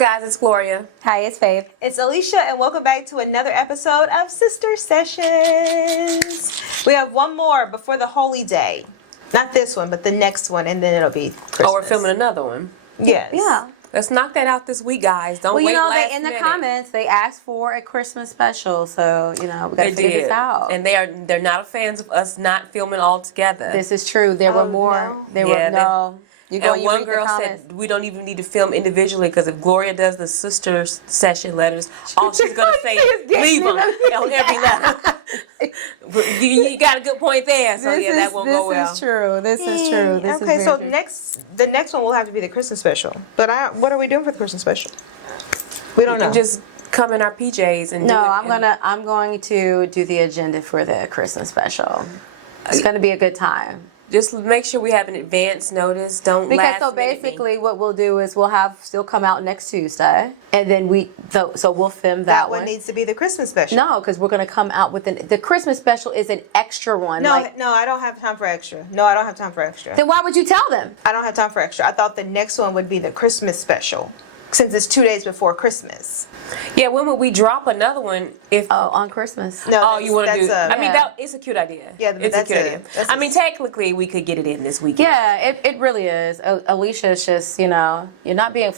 guys, it's Gloria. Hi, it's Faith. It's Alicia, and welcome back to another episode of Sister Sessions. We have one more before the holy day. Not this one, but the next one, and then it'll be Christmas. Oh, we're filming another one. Yes. Yeah. Let's knock that out this week, guys. Don't Well, wait you know, last they in the minute. comments they asked for a Christmas special, so we got They to figure did, this out. and they're not fans of us not filming all together. This is true. There were more. no? There Yeah, were no. You go. And You one read girl the comments. said we don't even need to film individually because if Gloria does the sister session letters, all she's gonna say is leave them on every letter. you got a good point there. So yeah, that won't go well. This is true. This is true. This Okay, is so very true. the next one will have to be the Christmas special. But what are we doing for the Christmas special? We don't know. And just come in our PJs and No, do it. I'm going to do the agenda for the Christmas special. It's going to be a good time. Just make sure we have an advance notice. Don't Because last so minute me. basically what we'll do is we'll have still come out next Tuesday, and then so we'll film that one. one needs to be the Christmas special. No, because we're going to come out with the Christmas special is an extra one. No, no, I don't have time for extra. No, I don't have time for extra. Then why would you tell them? I don't have time for extra. I thought the next one would be the Christmas special, since it's 2 days before Christmas. Yeah, when would we drop another one if? Oh, on Christmas. No, Oh, you want to do? that's I mean, it's a cute idea. Yeah, but it's that's a cute idea. that's I mean, technically, we could get it in this weekend. Yeah, it really is. Alicia's just, you're not being,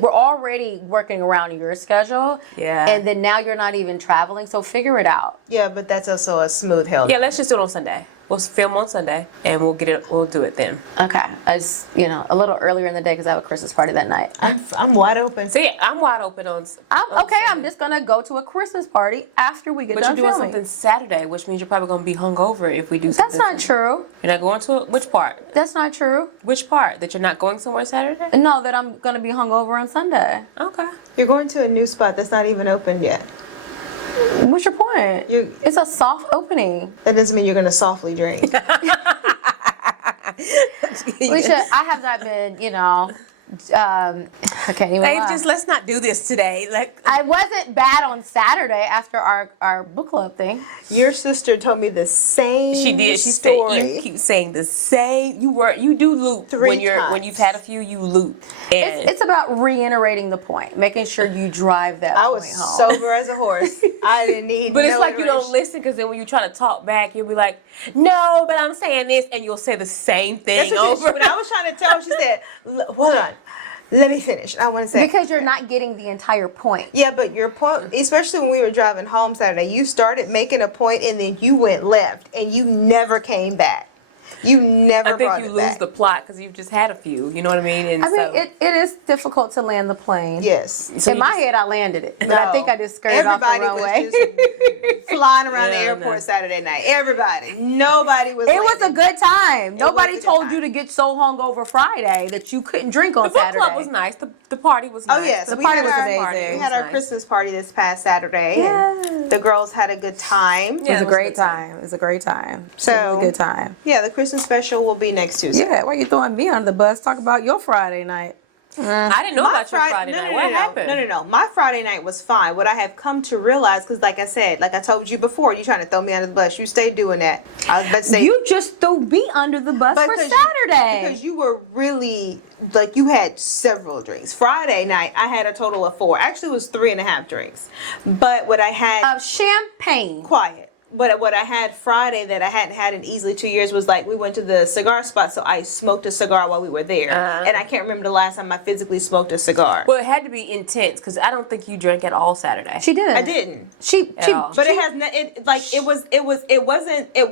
we're already working around your schedule. Yeah. And then now you're not even traveling, so figure it out. Yeah, but that's also a smooth hill. Yeah, let's just do it on Sunday. We'll film on Sunday, and we'll do it then. Okay. I just, a little earlier in the day because I have a Christmas party that night. I'm wide open. So yeah, I'm wide open on. I'm just going to go to a Christmas party after we get But done you're doing filming. something Saturday, which means you're probably going to be hungover if we do That's something. not true. You're not going to it? Which part? That's not true. Which part? That you're not going somewhere Saturday? No, that I'm going to be hungover on Sunday. Okay. You're going to a new spot that's not even open yet. What's your point? It's a soft opening. That doesn't mean you're going to softly drink. Alicia, I have not been, I can't even Hey, lie. just let's not do this today. Like, I wasn't bad on Saturday after our book club thing. Your sister told me the same she did. She story. said you keep saying the same. You do loop Three when times. you've had a few. You loop. And It's about reiterating the point, making sure you drive that I point was home. sober as a horse. I didn't need But it's no like you don't iteration. listen because then when you try to talk back, you'll be like, "No, but I'm saying this," and you'll say the same thing That's what over. when I was trying to tell her, she said, hold on. Let me finish. I want to say. Because you're not getting the entire point. Yeah, but your point, especially when we were driving home Saturday, you started making a point and then you went left and you never came back. You never I think brought you it lose back. the plot because you've just had a few. You know what I mean? And I mean, so, it is difficult to land the plane. Yes. so In you my just- head, I landed it, but No. I think I just skirted off the Everybody runway. was just flying around the Yeah, airport no. Saturday night. Everybody. Nobody was It was a landing. good time. Nobody a good told time. you to get so hungover Friday that you couldn't drink on the book Saturday. club was nice. The party was nice. Oh, yes. The we party had was our, amazing. We had our nice. Christmas party this past Saturday. And the girls had a good time. It was Yeah, a it was a great good time. time. It was a great time. So- It was a really good time. Yeah, the Christmas special will be next Tuesday. Yeah, why are you throwing me under the bus? Talk about your Friday night. I didn't know about your Friday night. What happened? No. My Friday night was fine. What I have come to realize, because like I said, like I told you before, you trying to throw me under the bus. You stay doing that. I was about to say. You just threw me under the bus for because Saturday. because you were really, like, you had several drinks. Friday night, I had a total of 4. Actually, it was 3.5 drinks. But what I had, Champagne. quiet. But what I had Friday that I hadn't had in easily 2 years was like we went to the cigar spot, so I smoked a cigar while we were there, and I can't remember the last time I physically smoked a cigar. Well, it had to be intense because I don't think you drank at all Saturday. She did. I didn't. She all. But it has not. It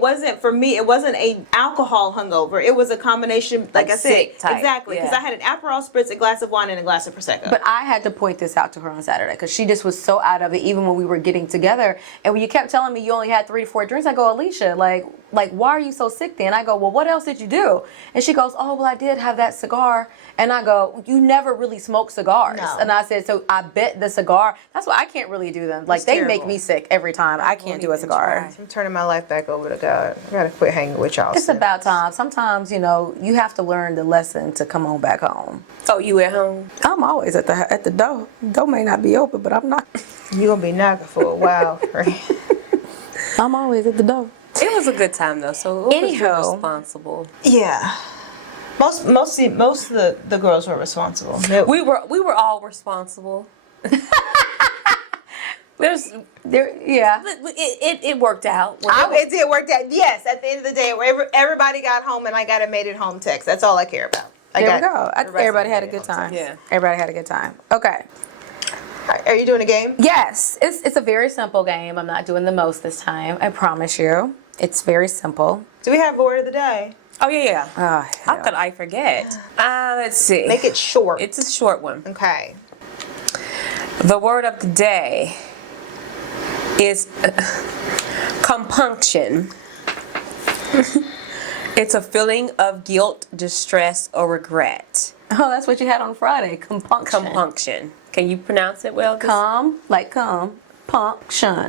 wasn't for me. It wasn't a alcohol hungover. It was a combination, like Like I said, sick type, exactly. Because yeah. I had an Aperol spritz, a glass of wine, and a glass of prosecco. But I had to point this out to her on Saturday because she just was so out of it, even when we were getting together. And when you kept telling me you only had 3 to 4 drinks, I go, Alicia, like why are you so sick then? I go, well, what else did you do? And she goes, oh, well, I did have that cigar. And I go, you never really smoke cigars. No. And I said, so I bet the cigar. That's why I can't really do them. Like It's they make terrible. me sick every time. I can't do a even cigar. I'm turning my life back over to God. I gotta quit hanging with y'all. It's still. about time. Sometimes, you have to learn the lesson to come on back home. Oh, you at home? I'm always at the door. Door may not be open, but I'm not. You gonna be knocking for a while. I'm always at the door. It was a good time though, so we'll be Anyhow. responsible. Yeah. Most of the girls were responsible. We were all responsible. It worked out. It did work out. Yes, at the end of the day, everybody got home and I got a made it home text. That's all I care about. There we go. Everybody had a good time. Yeah. Everybody had a good time. Okay. Are you doing a game? Yes, it's a very simple game. I'm not doing the most this time. I promise you. It's very simple. Do we have word of the day? Oh yeah. Oh, How could I forget? Let's see. Make it short. It's a short one. Okay. The word of the day is compunction. It's a feeling of guilt, distress, or regret. Oh, that's what you had on Friday. Compunction. Compunction. Can you pronounce it well? Punction.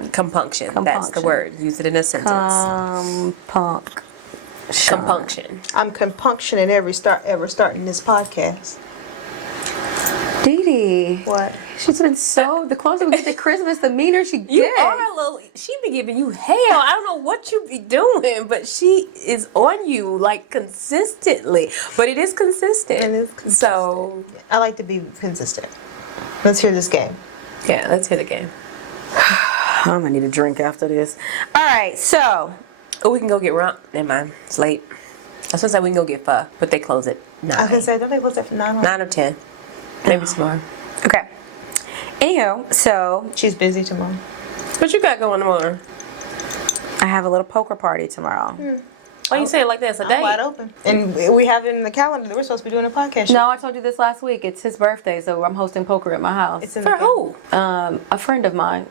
Compunction. That's the word. Use it in a sentence. Compunction. I'm compunction at ever starting this podcast. Dee Dee. What? She's been the closer we get to Christmas, the meaner she gets. You are a little. She be giving you hell. I don't know what you be doing, but she is on you like consistently. But it is consistent. It is consistent. So I like to be consistent. Let's hear this game. yeah, let's hit the game. I'm gonna need a drink after this. All right, so Oh, we can go get rum. Never mind. It's late. I was gonna say we can go get pho, but they close at 9. I was gonna say, don't they close at 9? 9 or 10. Maybe tomorrow. okay. Anyhow, so She's busy tomorrow. What you got going tomorrow? I have a little poker party tomorrow. Why you say it like that? It's a I'm wide date. open. And we have it in the calendar that we're supposed to be doing a podcast. No, I told you this last week. It's his birthday, so I'm hosting poker at my house. It's in For the who? A friend of mine.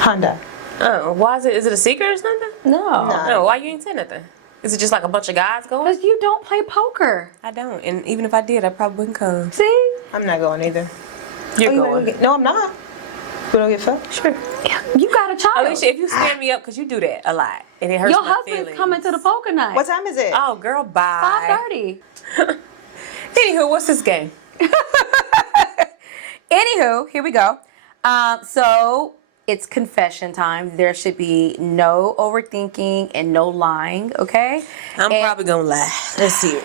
Honda. Oh, why is it? Is it a secret or something? No. No, why you ain't say nothing? Is it just like a bunch of guys going? Because you don't play poker. I don't, and even if I did, I probably wouldn't come. See? I'm not going either. You're You going. no, I'm not. We don't get fucked. Sure. You got a child. Alicia, if you stand me up, because you do that a lot, and it hurts Your my husband's feelings. coming to the poker night. What time is it? Oh, girl, bye. 5:30. Anywho, what's this game? Anywho, here we go. So it's confession time. There should be no overthinking and no lying, okay? I'm probably gonna lie. Let's see it.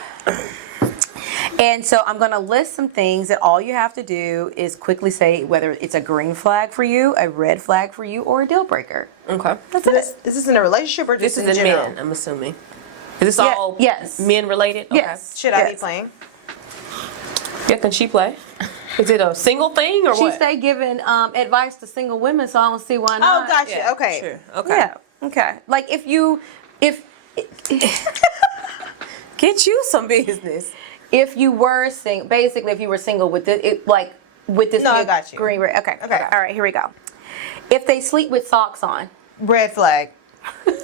And so I'm going to list some things that all you have to do is quickly say whether it's a green flag for you, a red flag for you, or a deal breaker. Okay. That's Is this in a relationship or just This is in in general? men, I'm assuming. Is this Yeah, all yes. men related? Okay. Yes. Should I be Yes. playing? Yeah, can she play? Is it a single thing or She what? stay giving advice to single women, so I don't see why Oh, not. gotcha. Yeah, Okay. Sure. Okay. Yeah. Okay. Like if Get you some business. if you were single, basically if you were single with this, with this No, I new got you. green red. Okay. Okay. All right. Here we go. If they sleep with socks on. Red flag.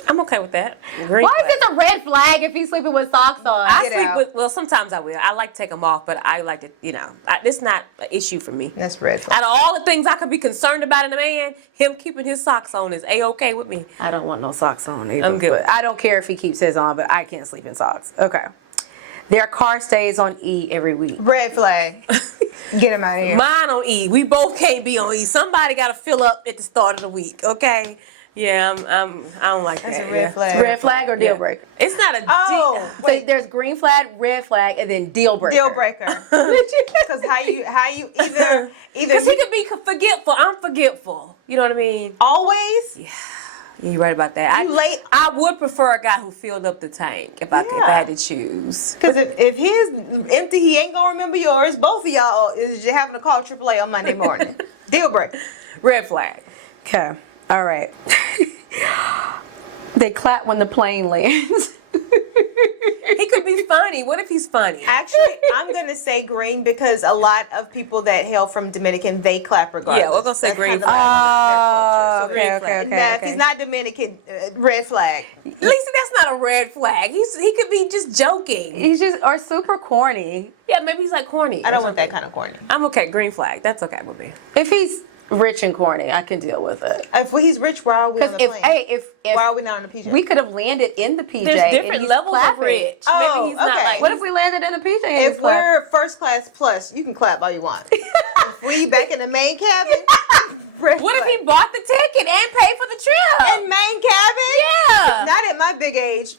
I'm okay with that. Green Why flag. is it a red flag if he's sleeping with socks on? I Get sleep out. with, well, sometimes I will. I like to take them off, but I like to, it's not an issue for me. That's red flag. Out of all the things I could be concerned about in a man, him keeping his socks on is A-okay with me. I don't want no socks on either. I'm good. But I don't care if he keeps his on, but I can't sleep in socks. Okay. Their car stays on E every week. Red flag. Get him out of here. Mine on E. We both can't be on E. Somebody got to fill up at the start of the week, okay? Yeah, I don't like That's that. a red yeah. flag. Red flag or deal Yeah. breaker? It's not a Oh, So wait. there's green flag, red flag, and then deal breaker. Deal breaker. Because how you either Because he could be forgetful. I'm forgetful. You know what I mean? always. Yeah, you're right about that. You late. I would prefer a guy who filled up the tank if I had to choose. Because if his empty, he ain't gonna remember yours. Both of y'all is just having to call AAA on Monday morning. Deal breaker. Red flag. Okay. All right. They clap when the plane lands. He could be funny. What if he's funny? Actually, I'm gonna say green because a lot of people that hail from Dominican, they clap regardless. Yeah, we're gonna say That's green kinda flag. like their culture. So okay, green okay, flag. okay, Now, if okay. he's not Dominican, red flag. Lisa, that's not a red flag. He could be just joking. He's just or super corny. Yeah, maybe he's like corny. I or don't want that something. kind of corny. I'm okay. Green flag. That's okay with me. If he's rich and corny, I can deal with it. If he's rich, why are we on Because the if plane? if Why are we not on the PJ? we could have landed in the PJ. There's and different he's levels clapping. of rich. Oh, Maybe he's not okay. like. What if we landed in a PJ? and he's If clapping? we're first class plus, you can clap all you want. If we back in the main cabin, red What if flag. he bought the ticket and paid for the trip? in main cabin? Yeah. Not at my big age.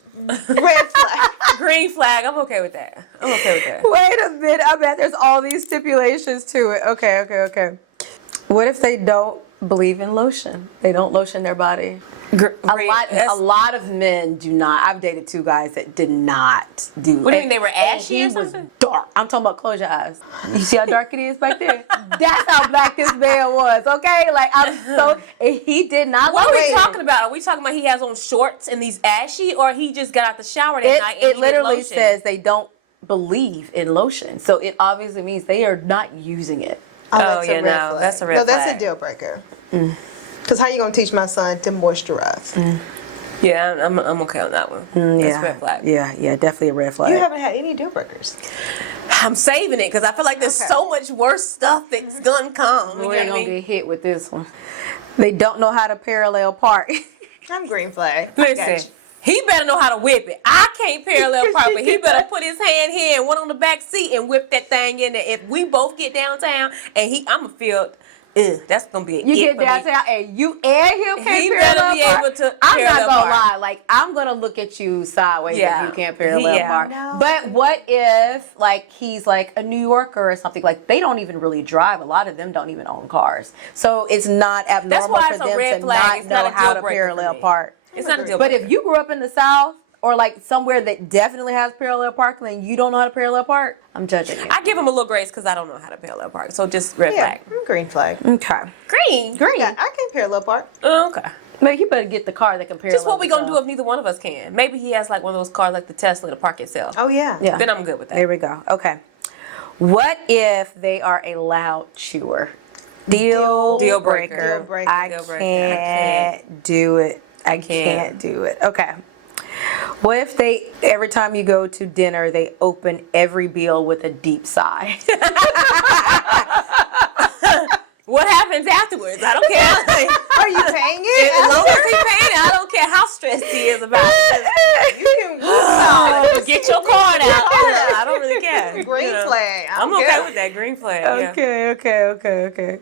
Red flag. green flag. I'm okay with that. I'm okay with that. Wait a minute. I bet there's all these stipulations to it. Okay. What if they don't believe in lotion? They don't lotion their body. A lot of men do not. I've dated 2 guys that did not do. What do you mean, they were ashy he or something? Was dark. I'm talking about, close your eyes. You see how dark it is back there? That's how black this man was. Okay, like he did not. What are we talking about? Are we talking about he has on shorts and he's ashy, or he just got out the shower that night and it literally says they don't believe in lotion, so it obviously means they are not using it. That's a red no, flag. that's a red flag. No, that's a deal breaker. Because how you gonna teach my son to moisturize? Yeah, I'm okay on that one. That's a red flag. Yeah, definitely a red flag. You haven't had any deal breakers. I'm saving it because I feel like there's so much worse stuff that's gonna come. We ain't gonna get hit with this one. They don't know how to parallel park. I'm green flag. Listen, he better know how to whip it. I can't parallel park, but he better put his hand here and one on the back seat and whip that thing in there. If we both get downtown and I'ma feel, that's gonna be You get downtown and you and him can't He parallel better be park. able to I'm not parallel gonna park. lie, like I'm gonna look at you sideways Yeah. if you can't parallel Yeah. park. No. But what if like he's like a New Yorker or something? Like they don't even really drive. A lot of them don't even own cars, so it's not abnormal why for it's a them red to flag. not It's not know a how deal to breaker for parallel me. park. It's not a deal But breaker. if you grew up in the South or like somewhere that definitely has parallel parking and you don't know how to parallel park, I'm judging you. I give him a little grace because I don't know how to parallel park. So just red Yeah, flag. I'm green flag. Okay. Green. Yeah, I can parallel park. Okay. Maybe he better get the car that can parallel. Just what we gonna do itself. if neither one of us can. Maybe he has like one of those cars like the Tesla to park itself. Oh yeah. Yeah. Then I'm good with that. There we go. Okay. What if they are a loud chewer? Deal breaker. Deal breaker. I Deal breaker. can't do it. I can't do it. Okay. What if they, every time you go to dinner, they open every bill with a deep sigh? What happens afterwards? I don't care. Are you paying it? As long as he paying it, I don't care how stressed he is about it. You can whoop Get your card out. I don't really care. Green You know. flag. I'm okay with that green flag. Okay.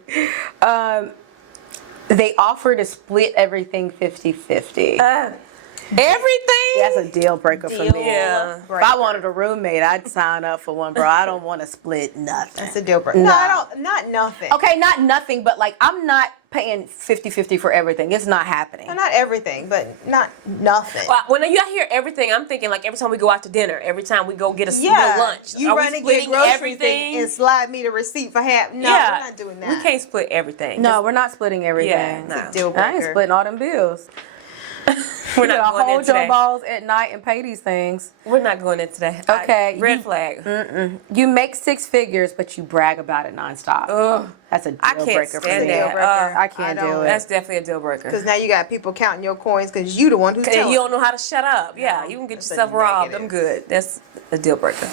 They offer to split everything 50-50. Everything. That's a deal breaker for me. Yeah. If I wanted a roommate, I'd sign up for one, bro. I don't want to split nothing. That's a deal breaker. No, I don't. Not nothing. Okay, not nothing, but like I'm not paying 50-50 for everything. It's not happening. Well, not everything, but not nothing. Well, when you hear everything, I'm thinking like every time we go out to dinner, every time we go get a yeah, lunch, you are run we and get splitting groceries everything? and slide me the receipt for half. No, Yeah. we're not doing that. We can't split everything. No, we're not splitting everything. Yeah, no. Deal I ain't breaker. splitting all them bills. We're You not gotta going in hold your today. balls at night and pay these things. We're not going in today. Okay, Red you- flag. You make 6 figures, but you brag about it nonstop. Ugh. That's a deal I can't breaker for stand me. that. I can't I do don't- it. That's definitely a deal breaker. Because now you got people counting your coins because you the one who's And telling. you don't know how to shut up. Yeah, you can get That's a yourself robbed. negative. I'm good. That's a deal breaker.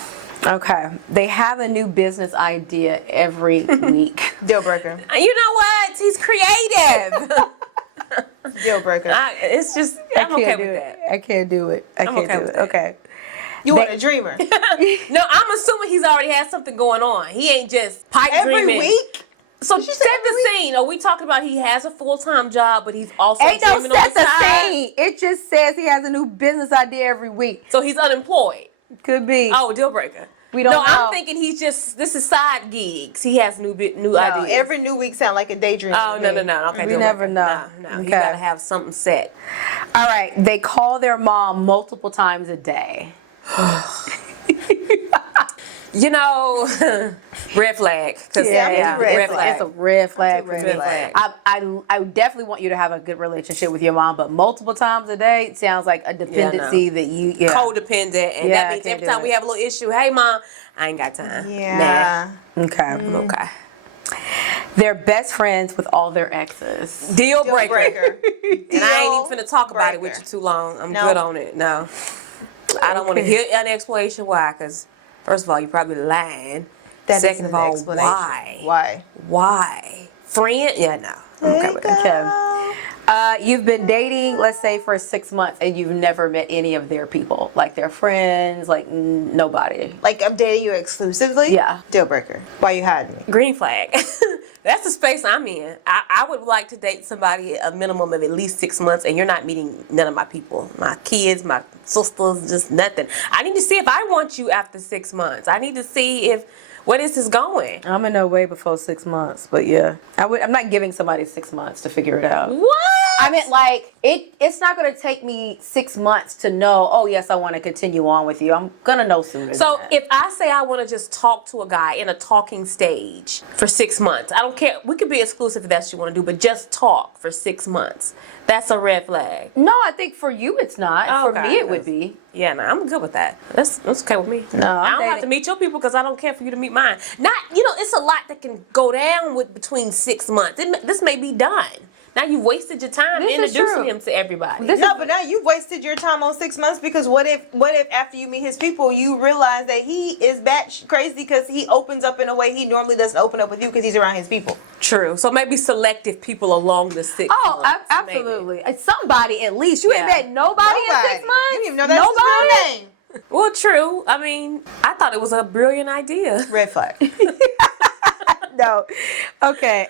Okay. They have a new business idea every week. Deal breaker. And you know what? He's creative. Deal breaker. It's just, I'm okay with that. I can't do it. I can't okay do with it. that. Okay. You want a dreamer. No, I'm assuming he's already had something going on. He ain't just pipe Every dreaming. week? So Did you set say every the week? scene. Are we talking about he has a full-time job, but he's also Ain't no dreaming on set the the side? scene. It just says he has a new business idea every week. So he's unemployed. Could be. Oh, deal breaker. We don't No, know. I'm thinking he's just, this is side gigs. He has new No, ideas. every new week sound like a daydream. Oh, to no. me. Okay, We deal never breaker. know. No. Okay. He got to have something set. All right. They call their mom multiple times a day. You know, red flag. 'Cause- Yeah, red flag. It's a red flag for red me. flag. I definitely want you to have a good relationship with your mom, but multiple times a day sounds like a dependency that you. Yeah. Codependent, and Yeah, that I means can't every do time it. we have a little issue, hey mom, I ain't got time. Yeah. Okay. Nah. Okay. They're best friends with all their exes. Deal Deal breaker. breaker. And I ain't even finna talk about it with breaker. you too long. I'm No. good on it. No. I don't want to hear an explanation why, because first of all, you're probably lying. That Second isn't of the all, explanation. why? Why? Why? Friend? Yeah, no. I'm okay with that. Okay. You've been dating, let's say, for 6 months, and you've never met any of their people, like their friends, like nobody. Like I'm dating you exclusively? Yeah. Deal breaker. Why you hiding me? Green flag. That's the space I'm in. I would like to date somebody a minimum of at least 6 months, and you're not meeting none of my people, my kids, my sisters, just nothing. I need to see if I want you after 6 months. I need to see where this is going. I'm in no way before 6 months, but yeah, I'm not giving somebody 6 months to figure it out. What? I mean, like it's not gonna take me 6 months to know. Oh yes, I want to continue on with you. I'm gonna know sooner. So than that. if I say I want to just talk to a guy in a talking stage for 6 months, I don't care. We could be exclusive if that's what you want to do, but just talk for 6 months. That's a red flag. No, I think for you it's not. Oh, for okay. me it would be. Yeah, no, I'm good with that. That's okay with me. No, I don't have dating- to meet your people because I don't care for you to meet mine. Not, it's a lot that can go down with between 6 months. This may be done. Now you've wasted your time This is introducing true. him to everybody. No, but now you've wasted your time on 6 months because what if after you meet his people you realize that he is batshit crazy because he opens up in a way he normally doesn't open up with you because he's around his people. True. So maybe selective people along the 6 Oh, months. absolutely. It's somebody at least. You ain't Yeah. met nobody in 6 months. You didn't even know that's his real name. Well, true. I mean, I thought it was a brilliant idea. Red flag. No. Okay.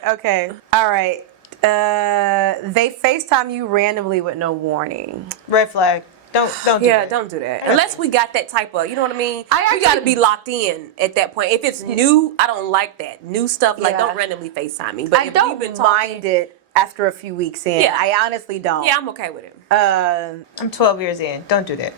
All right. They FaceTime you randomly with no warning. Red flag. Don't do Yeah, that. don't do that. Unless we got that type of, you know what I mean? I We got to actually- be locked in at that point. If it's new, I don't like that. New stuff, like, Yeah. don't randomly FaceTime me. But I if don't we've been talking, mind it after a few weeks in. Yeah. I honestly don't. yeah, I'm okay with it. I'm 12 years in. Don't do that.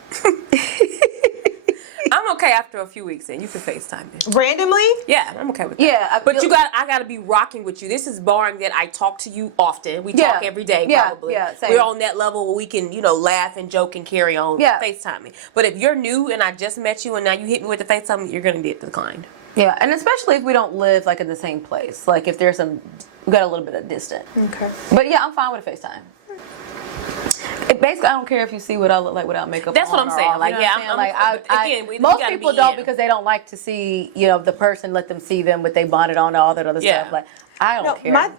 I'm okay after a few weeks in. You can FaceTime me. Randomly? Yeah, I'm okay with that. Yeah, I But feel- I gotta be rocking with you. This is barring that I talk to you often. We Yeah. talk every day, Yeah, probably. yeah, same. We're on that level where we can, laugh and joke and carry on. Yeah. FaceTime me. But if you're new and I just met you and now you hit me with the FaceTime, you're gonna get declined. Yeah, and especially if we don't live like in the same place. Like if there's we got a little bit of distance. Okay. But yeah, I'm fine with a FaceTime. Basically, I don't care if you see what I look like without makeup. That's what on I'm or saying. off. Like, You know yeah, what I'm like saying? But again, we most gotta people be don't in. because they don't like to see, the person, let them see them with their bonnet on and all that other Yeah. stuff. Like, I don't No, care.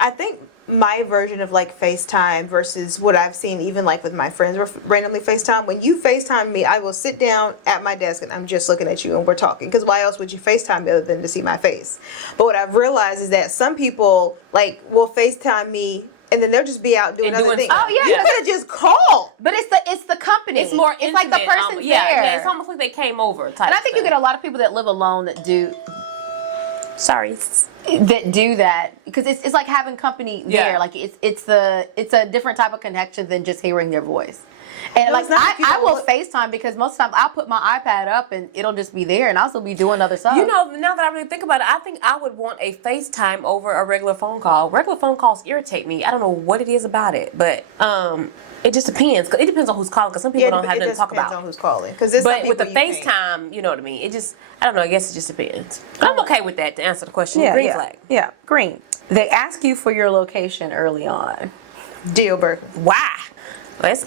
I think my version of like FaceTime versus what I've seen even like with my friends randomly FaceTime. When you FaceTime me, I will sit down at my desk and I'm just looking at you and we're talking. Because why else would you FaceTime me other than to see my face? But what I've realized is that some people like will FaceTime me and then they'll just be out doing And other doing things. stuff. Oh, yeah, You yeah. could have just called. But it's the company. It's more It's like the intimate, person's yeah, there. Yeah, it's almost like they came over type And I think you stuff. get a lot of people that live alone that do Sorry. that because it's like having company Yeah. there. Like it's a different type of connection than just hearing their voice. And No, like it's not if you I don't will look- FaceTime because most of the time I'll put my iPad up and it'll just be there and I'll still be doing other stuff. Now that I really think about it, I think I would want a FaceTime over a regular phone call. Regular phone calls irritate me. I don't know what it is about it, but it just depends. It depends on who's calling, because some people don't have it nothing to just talk depends about. on who's calling. Because But with the FaceTime, you know what I mean? It just, I don't know, I guess it just depends. I'm okay with that, to answer the question. yeah, Green yeah, flag. yeah, green. They ask you for your location early on. deal breaker. Why? Well, it's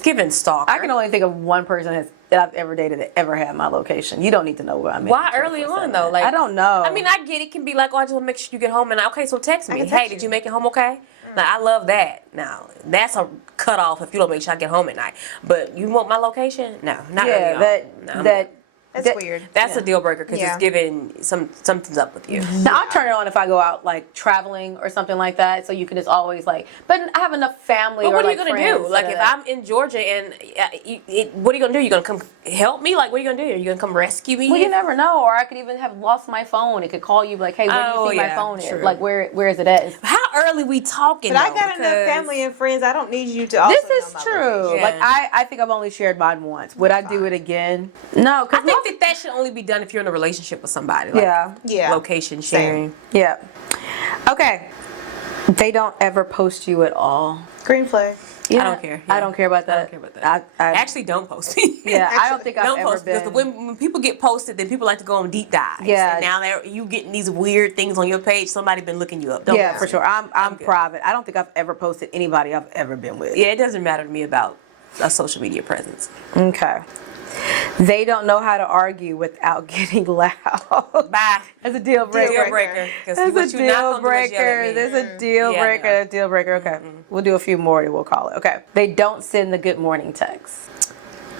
given stalker. I can only think of one person that I've ever dated that ever had my location. You don't need to know where I'm at. Why early on though? Like I don't know. I mean, I get it can be like, oh, I just want to make sure you get home, and okay, so text me. can Hey, text did you. you make it home okay? Like, I love that. Now that's a cutoff if you don't make sure I get home at night. But you want my location? No, not early on. No, I'm good. That's weird. That's a deal breaker because Yeah. it's giving something's up with you. Now I'll turn it on if I go out like traveling or something like that, so you can just always like. But I have enough family. But or, what are you like, gonna friends do? Like if that- I'm in Georgia and what are you gonna do? You gonna come help me? Like what are you gonna do? Are you gonna come rescue me? Well, you never know, or I could even have lost my phone. It could call you like, "Hey, where do Oh, you think my yeah, phone true. is? Like, where is it at?" How early we talking? But I though? got enough Because- family and friends. I don't need you to. Also This is know my true. location. Yeah. Like I think I've only shared mine once. Would I do it again? No, I because think that should only be done if you're in a relationship with somebody. Like yeah, Yeah. Location sharing. yeah. Okay. They don't ever post you at all. Green flag. Yeah, I don't care. I Yeah. don't care about that. I don't care about that. I Actually, don't post me. yeah, I don't Actually, think I've Don't ever post been. because when people get posted, then people like to go on deep dives. Yeah. And now you getting these weird things on your page. Somebody been looking you up. Don't Yeah, post for me. sure. I'm good. private. I don't think I've ever posted anybody I've ever been with. Yeah, it doesn't matter to me about a social media presence. Okay. They don't know how to argue without getting loud. Bye. That's a deal breaker. Deal breaker. 'Cause That's what a you not deal gonna do is yell at breaker. me. There's a deal Yeah, breaker. no. Deal breaker. Okay. We'll do a few more and we'll call it. Okay. They don't send the good morning text.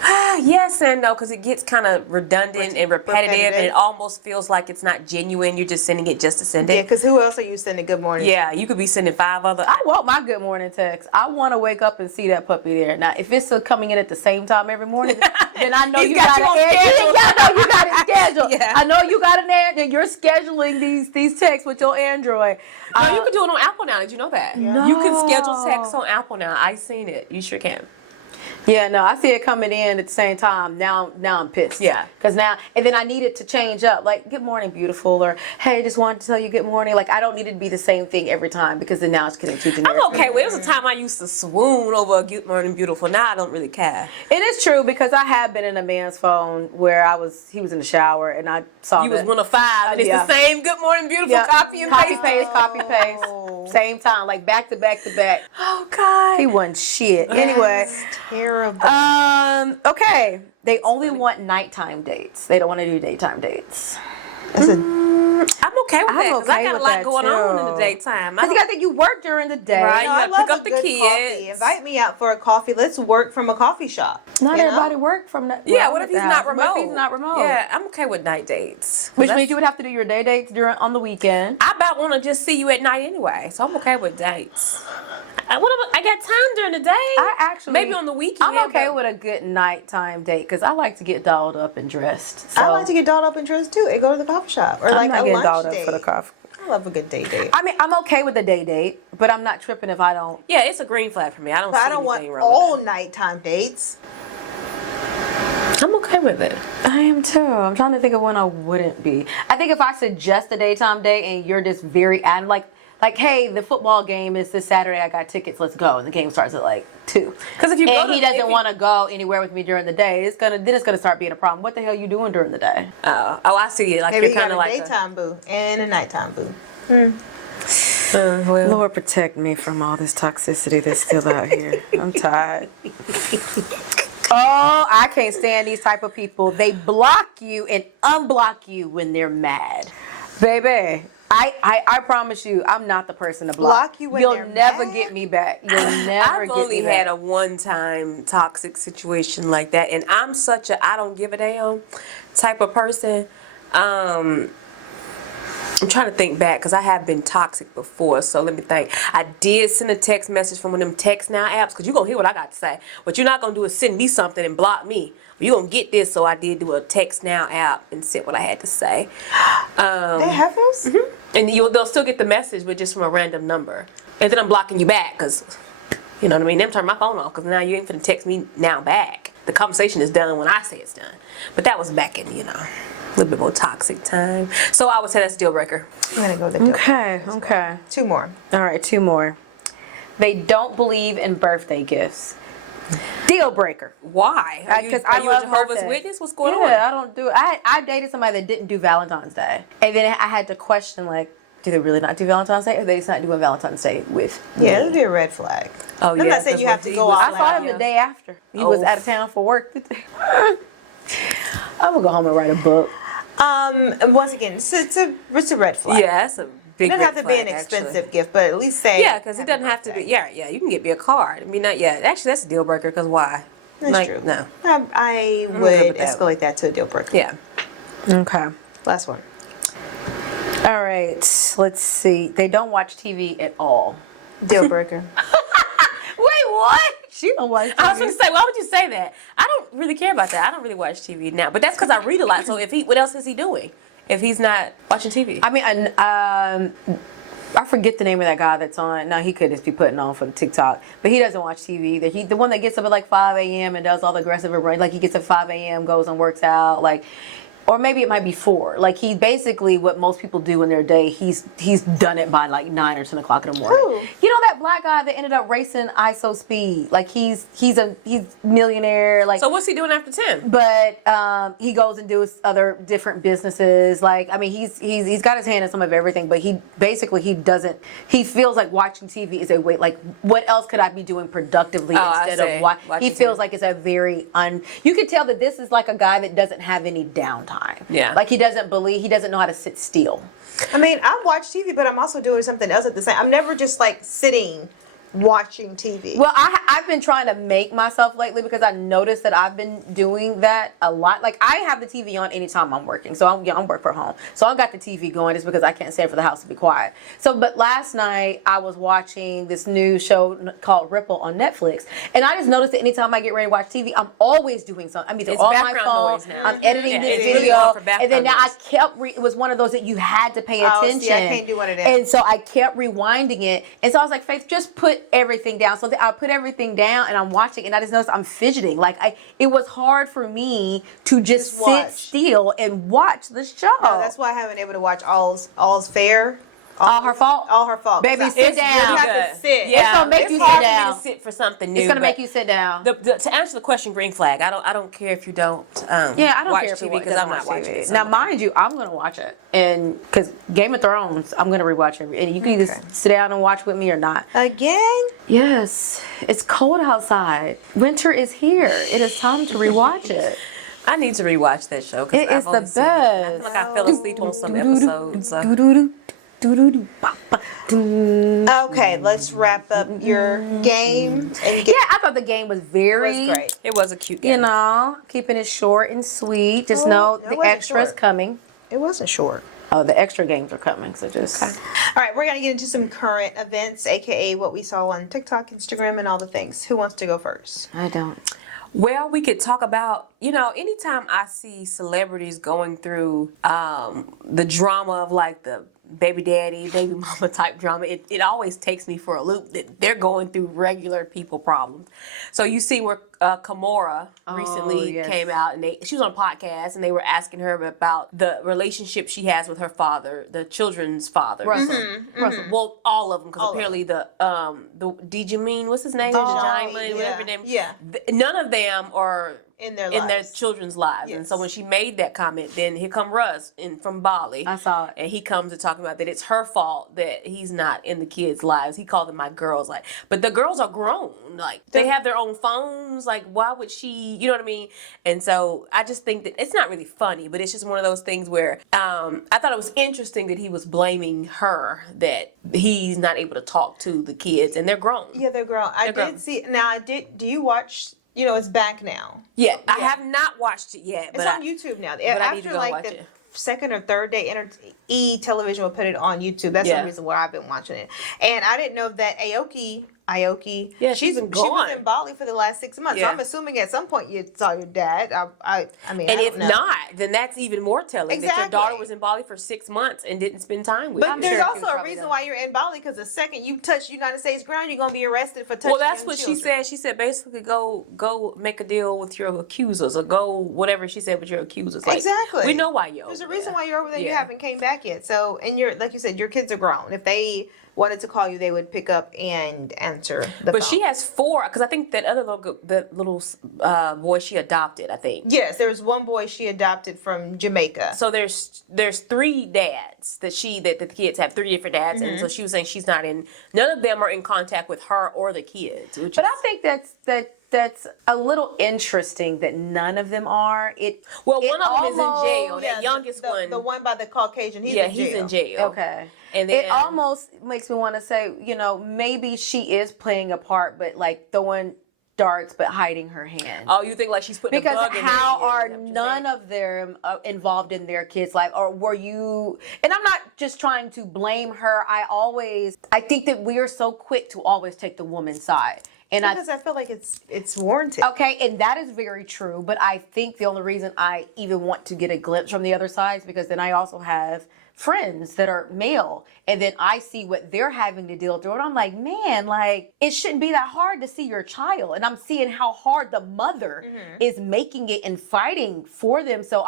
Yes and no, because it gets kind of redundant and repetitive, and it almost feels like it's not genuine. You're just sending it just to send it. Yeah, because who else are you sending good morning? Yeah, you could be sending 5 other. I want my good morning text. I want to wake up and see that puppy there. Now, if it's still coming in at the same time every morning, then I know you got it. I know you got it scheduled. Yeah. I know you got it there. Then you're scheduling these texts with your Android. No, you can do it on Apple now. Did you know that? No. You can schedule text on Apple now. I seen it. You sure can. Yeah, no, I see it coming in at the same time. Now I'm pissed. Yeah. Because now, and then I need it to change up. Like, good morning, beautiful, or hey, just wanted to tell you good morning. Like, I don't need it to be the same thing every time because then now it's getting too generic. I'm okay. Well, there was a time I used to swoon over a good morning, beautiful. Now I don't really care. It is true because I have been in a man's phone where he was in the shower and I saw You was that. 1 of 5, and it's Yeah. the same good morning, beautiful. Yeah. Copy and Copy paste. paste. Same time, like back to back to back. Oh God. He wasn't shit. Anyway, Terrible. okay. They only want nighttime dates. They don't want to do daytime dates. That's a, I'm okay with that because I okay got a with lot that, going on in too. the daytime. Because you gotta think you work during the day. Right. no, You I gotta love pick up a the good kids. coffee. Invite me out for a coffee. Let's work from a coffee shop. Not you know? everybody work from that. Yeah, well, what I'm if at he's the not house. remote? What if he's not remote? Yeah, I'm okay with night dates. Which means you would have to do your day dates on the weekend. I about want to just see you at night anyway, so I'm okay with dates. I got time during the day. I actually maybe on the weekend. I'm okay but- with a good nighttime date because I like to get dolled up and dressed. So I like to get dolled up and dressed too and go to the coffee shop or I'm like not a getting lunch dolled up date. for the coffee. I love a good day date. I mean, I'm okay with a day date, but I'm not tripping if I don't. Yeah, it's a green flag for me. I don't. But see I don't want anything wrong all with nighttime dates. that. I'm okay with it. I am too. I'm trying to think of when I wouldn't be. I think if I suggest a daytime date and you're just very and like, hey, the football game is this Saturday. I got tickets. Let's go. And the game starts at like 2. Because if you go And to, he doesn't want to go anywhere with me during the day, it's gonna start being a problem. What the hell you doing during the day? Oh, I see it. Like Maybe you're you kind got of a like daytime boo and a nighttime boo. well, Lord protect me from all this toxicity that's still out here. I'm tired. Oh, I can't stand these type of people. They block you and unblock you when they're mad. Baby, I promise you, I'm not the person to block. you when You'll they're never mad? get me back. You'll never I've get only me had back. a one-time toxic situation like that, and I'm such a I don't give a damn type of person. I'm trying to think back because I have been toxic before, so let me think. I did send a text message from one of them text now apps because you're going to hear what I got to say. What you're not going to do is send me something and block me. But you're going to get this, so I did do a text now app and said what I had to say. They have those? And they'll still get the message, but just from a random number. And then I'm blocking you back because, you know what I mean? Them turn my phone off because now you ain't finna text me now back. The conversation is done when I say it's done. But that was back in, a little bit more toxic time. So I would say that's a deal breaker. I'm gonna go with the Okay. 2 more. All right, 2 more. They don't believe in birthday gifts. Deal breaker. Why? Are you, Because are I you love a Jehovah's birthdays. Witness? What's going Yeah, on? I don't do it. I dated somebody that didn't do Valentine's Day. And then I had to question, like, do they really not do Valentine's Day or they just not doing Valentine's Day with me? Yeah, that'd be a red flag. Oh, I'm yeah, not saying 'cause you have when to he go was- all I saw out. him the day after. He was Oh. out of town for work. I'm going to go home and write a book. And once again, it's a red flag. Yeah, that's a big It doesn't have red to be an flag, actually. expensive gift, but at least say. Yeah, because it doesn't have to be. Yeah, you can get me a card. I mean, not yet. Actually, that's a deal breaker. Because why? That's true. No. I good would with that. escalate that to a deal breaker. Yeah. Okay. Last one. All right. Let's see. They don't watch TV at all. Deal breaker. Wait, what? She don't watch TV. I was going to say, why would you say that? I don't really care about that. I don't really watch TV now. But that's because I read a lot. So what else is he doing if he's not watching TV? I mean, I forget the name of that guy that's on. No, he could just be putting on for the TikTok, but he doesn't watch TV either. He the one that gets up at like 5 a.m. and does all the aggressive run. Like he gets up at 5 a.m., goes and works out. Like, or maybe it might be 4. Like he basically what most people do in their day. He's done it by like 9 or 10 o'clock in the morning. Who? You know that black guy that ended up racing ISO speed. Like he's millionaire. Like So what's he doing after 10? but he goes and does other different businesses. Like, I mean, he's got his hand in some of everything, but he feels like watching TV is a way, like, what else could I be doing productively instead of Watching he feels TV. like it's a very you can tell that this is like a guy that doesn't have any downtime. Yeah. Like he doesn't know how to sit still. I mean, I watch TV, but I'm also doing something else at the same. I'm never just like sitting watching TV? Well, I've been trying to make myself lately because I noticed that I've been doing that a lot. Like, I have the TV on anytime I'm working. So I'm work from home. So I've got the TV going just because I can't stay for the house to be quiet. So, but last night I was watching this new show called Ripple on Netflix. And I just noticed that anytime I get ready to watch TV, I'm always doing something. I'm either It's on my background phone, noise now. I'm editing this it's really video. going for And then background now I noise. kept, it was one of those that you had to pay attention. See, I can't do one of them. And so I kept rewinding it. And so I was like, Faith, just put everything down. So I put everything down and I'm watching and I just noticed I'm fidgeting. Like it was hard for me to just sit watch. still and watch the show. No, that's why I haven't been able to watch All's Fair. All her fault? All her fault. Baby, 'Cause sit It's down. really You have to good. sit. Yeah, It's gonna make it's you hard sit for me down. to sit for something new. It's gonna but make you sit down. to answer the question, green flag. I don't care if you don't. Yeah, I don't watch care if TV you because I'm not watching it. Now, mind you, I'm gonna watch it, and because Game of Thrones, I'm gonna rewatch it, and you can either sit down and watch with me or not. Again? Yes, it's cold outside. Winter is here. It is time to rewatch it. I need to rewatch that show because It is the I feel best. like I fell asleep on some episodes. So. Okay, let's wrap up your game and get Yeah, I thought the game was very, was great. It was a cute game. you know, keeping it short and sweet. Just Oh, know it the wasn't extra's short. coming. It wasn't short. Oh, the extra games are coming, so just. All right, we're gonna get into some current events, aka what we saw on TikTok, Instagram, and all the things. Who wants to go first? I don't. Well, we could talk about, anytime I see celebrities going through the drama of like the baby daddy, baby mama type drama, it always takes me for a loop that they're going through regular people problems. So you see where Kimora recently yes. came out and she was on a podcast and they were asking her about the relationship she has with her father, the children's father. Russell. Russell. Well, all of them, because All of apparently the Dijamine, what's his name? Djamine, Djamine, whatever his name. yeah. None of them are In their in their lives. children's lives. And so Yes. when she made that comment, then here come Russ from Bali. I saw it. And he comes to talking about that it's her fault that he's not in the kids' lives. He called them my girls. Like, but the girls are grown. Like, they have their own phones. Like, why would she, you know what I mean? And so I just think that it's not really funny, but it's just one of those things where I thought it was interesting that he was blaming her that he's not able to talk to the kids and they're grown. Yeah, they're grown. I They're did see. Now, do you watch? It's back now. Yeah, I have not watched it yet, It's but on YouTube now. I need After to go like watch the it. second or third day, television will put it on YouTube. That's Yeah. the reason why I've been watching it. And I didn't know that Aoki, Yeah, she's been she was gone. in Bali for the last 6 months. Yeah. So I'm assuming at some point you saw your dad. I mean, And I if don't know. not, then that's even more telling that your Exactly. daughter was in Bali for 6 months and didn't spend time with But you. there's sure she also was a probably reason done. why you're in Bali, because the second you touch United States ground, you're gonna be arrested for touching. Well, that's young what she children. said. She said basically go make a deal with your accusers or go whatever she said with your accusers. Like, Exactly. We know why you're There's a over reason there. why you're over there. You Yeah. haven't came back yet. So, and you're like you said, your kids are grown. If they wanted to call you, they would pick up and answer the But phone. she has 4 because I think that other little boy she adopted. I think. Yes, there's one boy she adopted from Jamaica. So there's 3 dads that the kids have 3 different dads, and Mm-hmm. so she was saying she's not in. None of them are in contact with her or the kids. Which But is, I think that's a little interesting that none of them are. well, it one of them is in almost- jail. Yeah, That youngest the, one. the one by the Caucasian, he's he's in jail. Okay. And It then almost makes me want to say, maybe she is playing a part, but like throwing darts, but hiding her hand. Oh, you think like she's putting Because a bug in how their ear, are is that what you're none saying? of them involved in their kids' life, or were you? And I'm not just trying to blame her. I think that we are so quick to always take the woman's side, and Because I feel like it's warranted. Okay, and that is very true. But I think the only reason I even want to get a glimpse from the other side is because then I also have friends that are male, and then I see what they're having to deal through, and I'm like, man, like it shouldn't be that hard to see your child, and I'm seeing how hard the mother is making it and fighting for them. So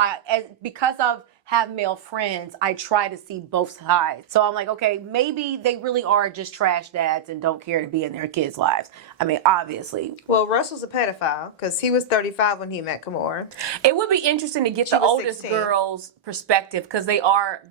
because of have male friends, I try to see both sides. So I'm like, okay, maybe they really are just trash dads and don't care to be in their kids' lives. I mean, obviously. Well, Russell's a pedophile because he was 35 when he met Kimora. It would be interesting to get the was oldest 16. girl's perspective because they are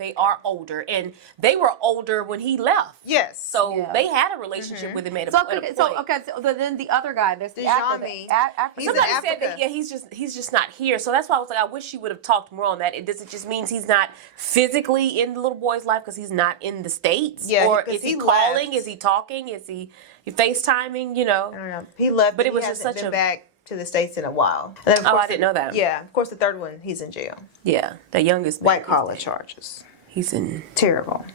older and they were older when he left. Yes. So Yeah. they had a relationship with him at a So, point. so then the other guy, there's the actor. Djamie. African. He's in Somebody said Africa. that he's just not here. So that's why I was like, I wish she would have talked more on that. Does it just means he's not physically in the little boy's life because he's not in the States? Yeah, Or because is he he calling? left. Is he talking? Is he You're FaceTiming, you know. I don't know. He left, But it he was just hasn't such been a- back to the States in a while. And then, of Oh, I course, didn't know that. Yeah, of course, the third one, he's in jail. Yeah, the youngest man. White collar charges. He's in Terrible.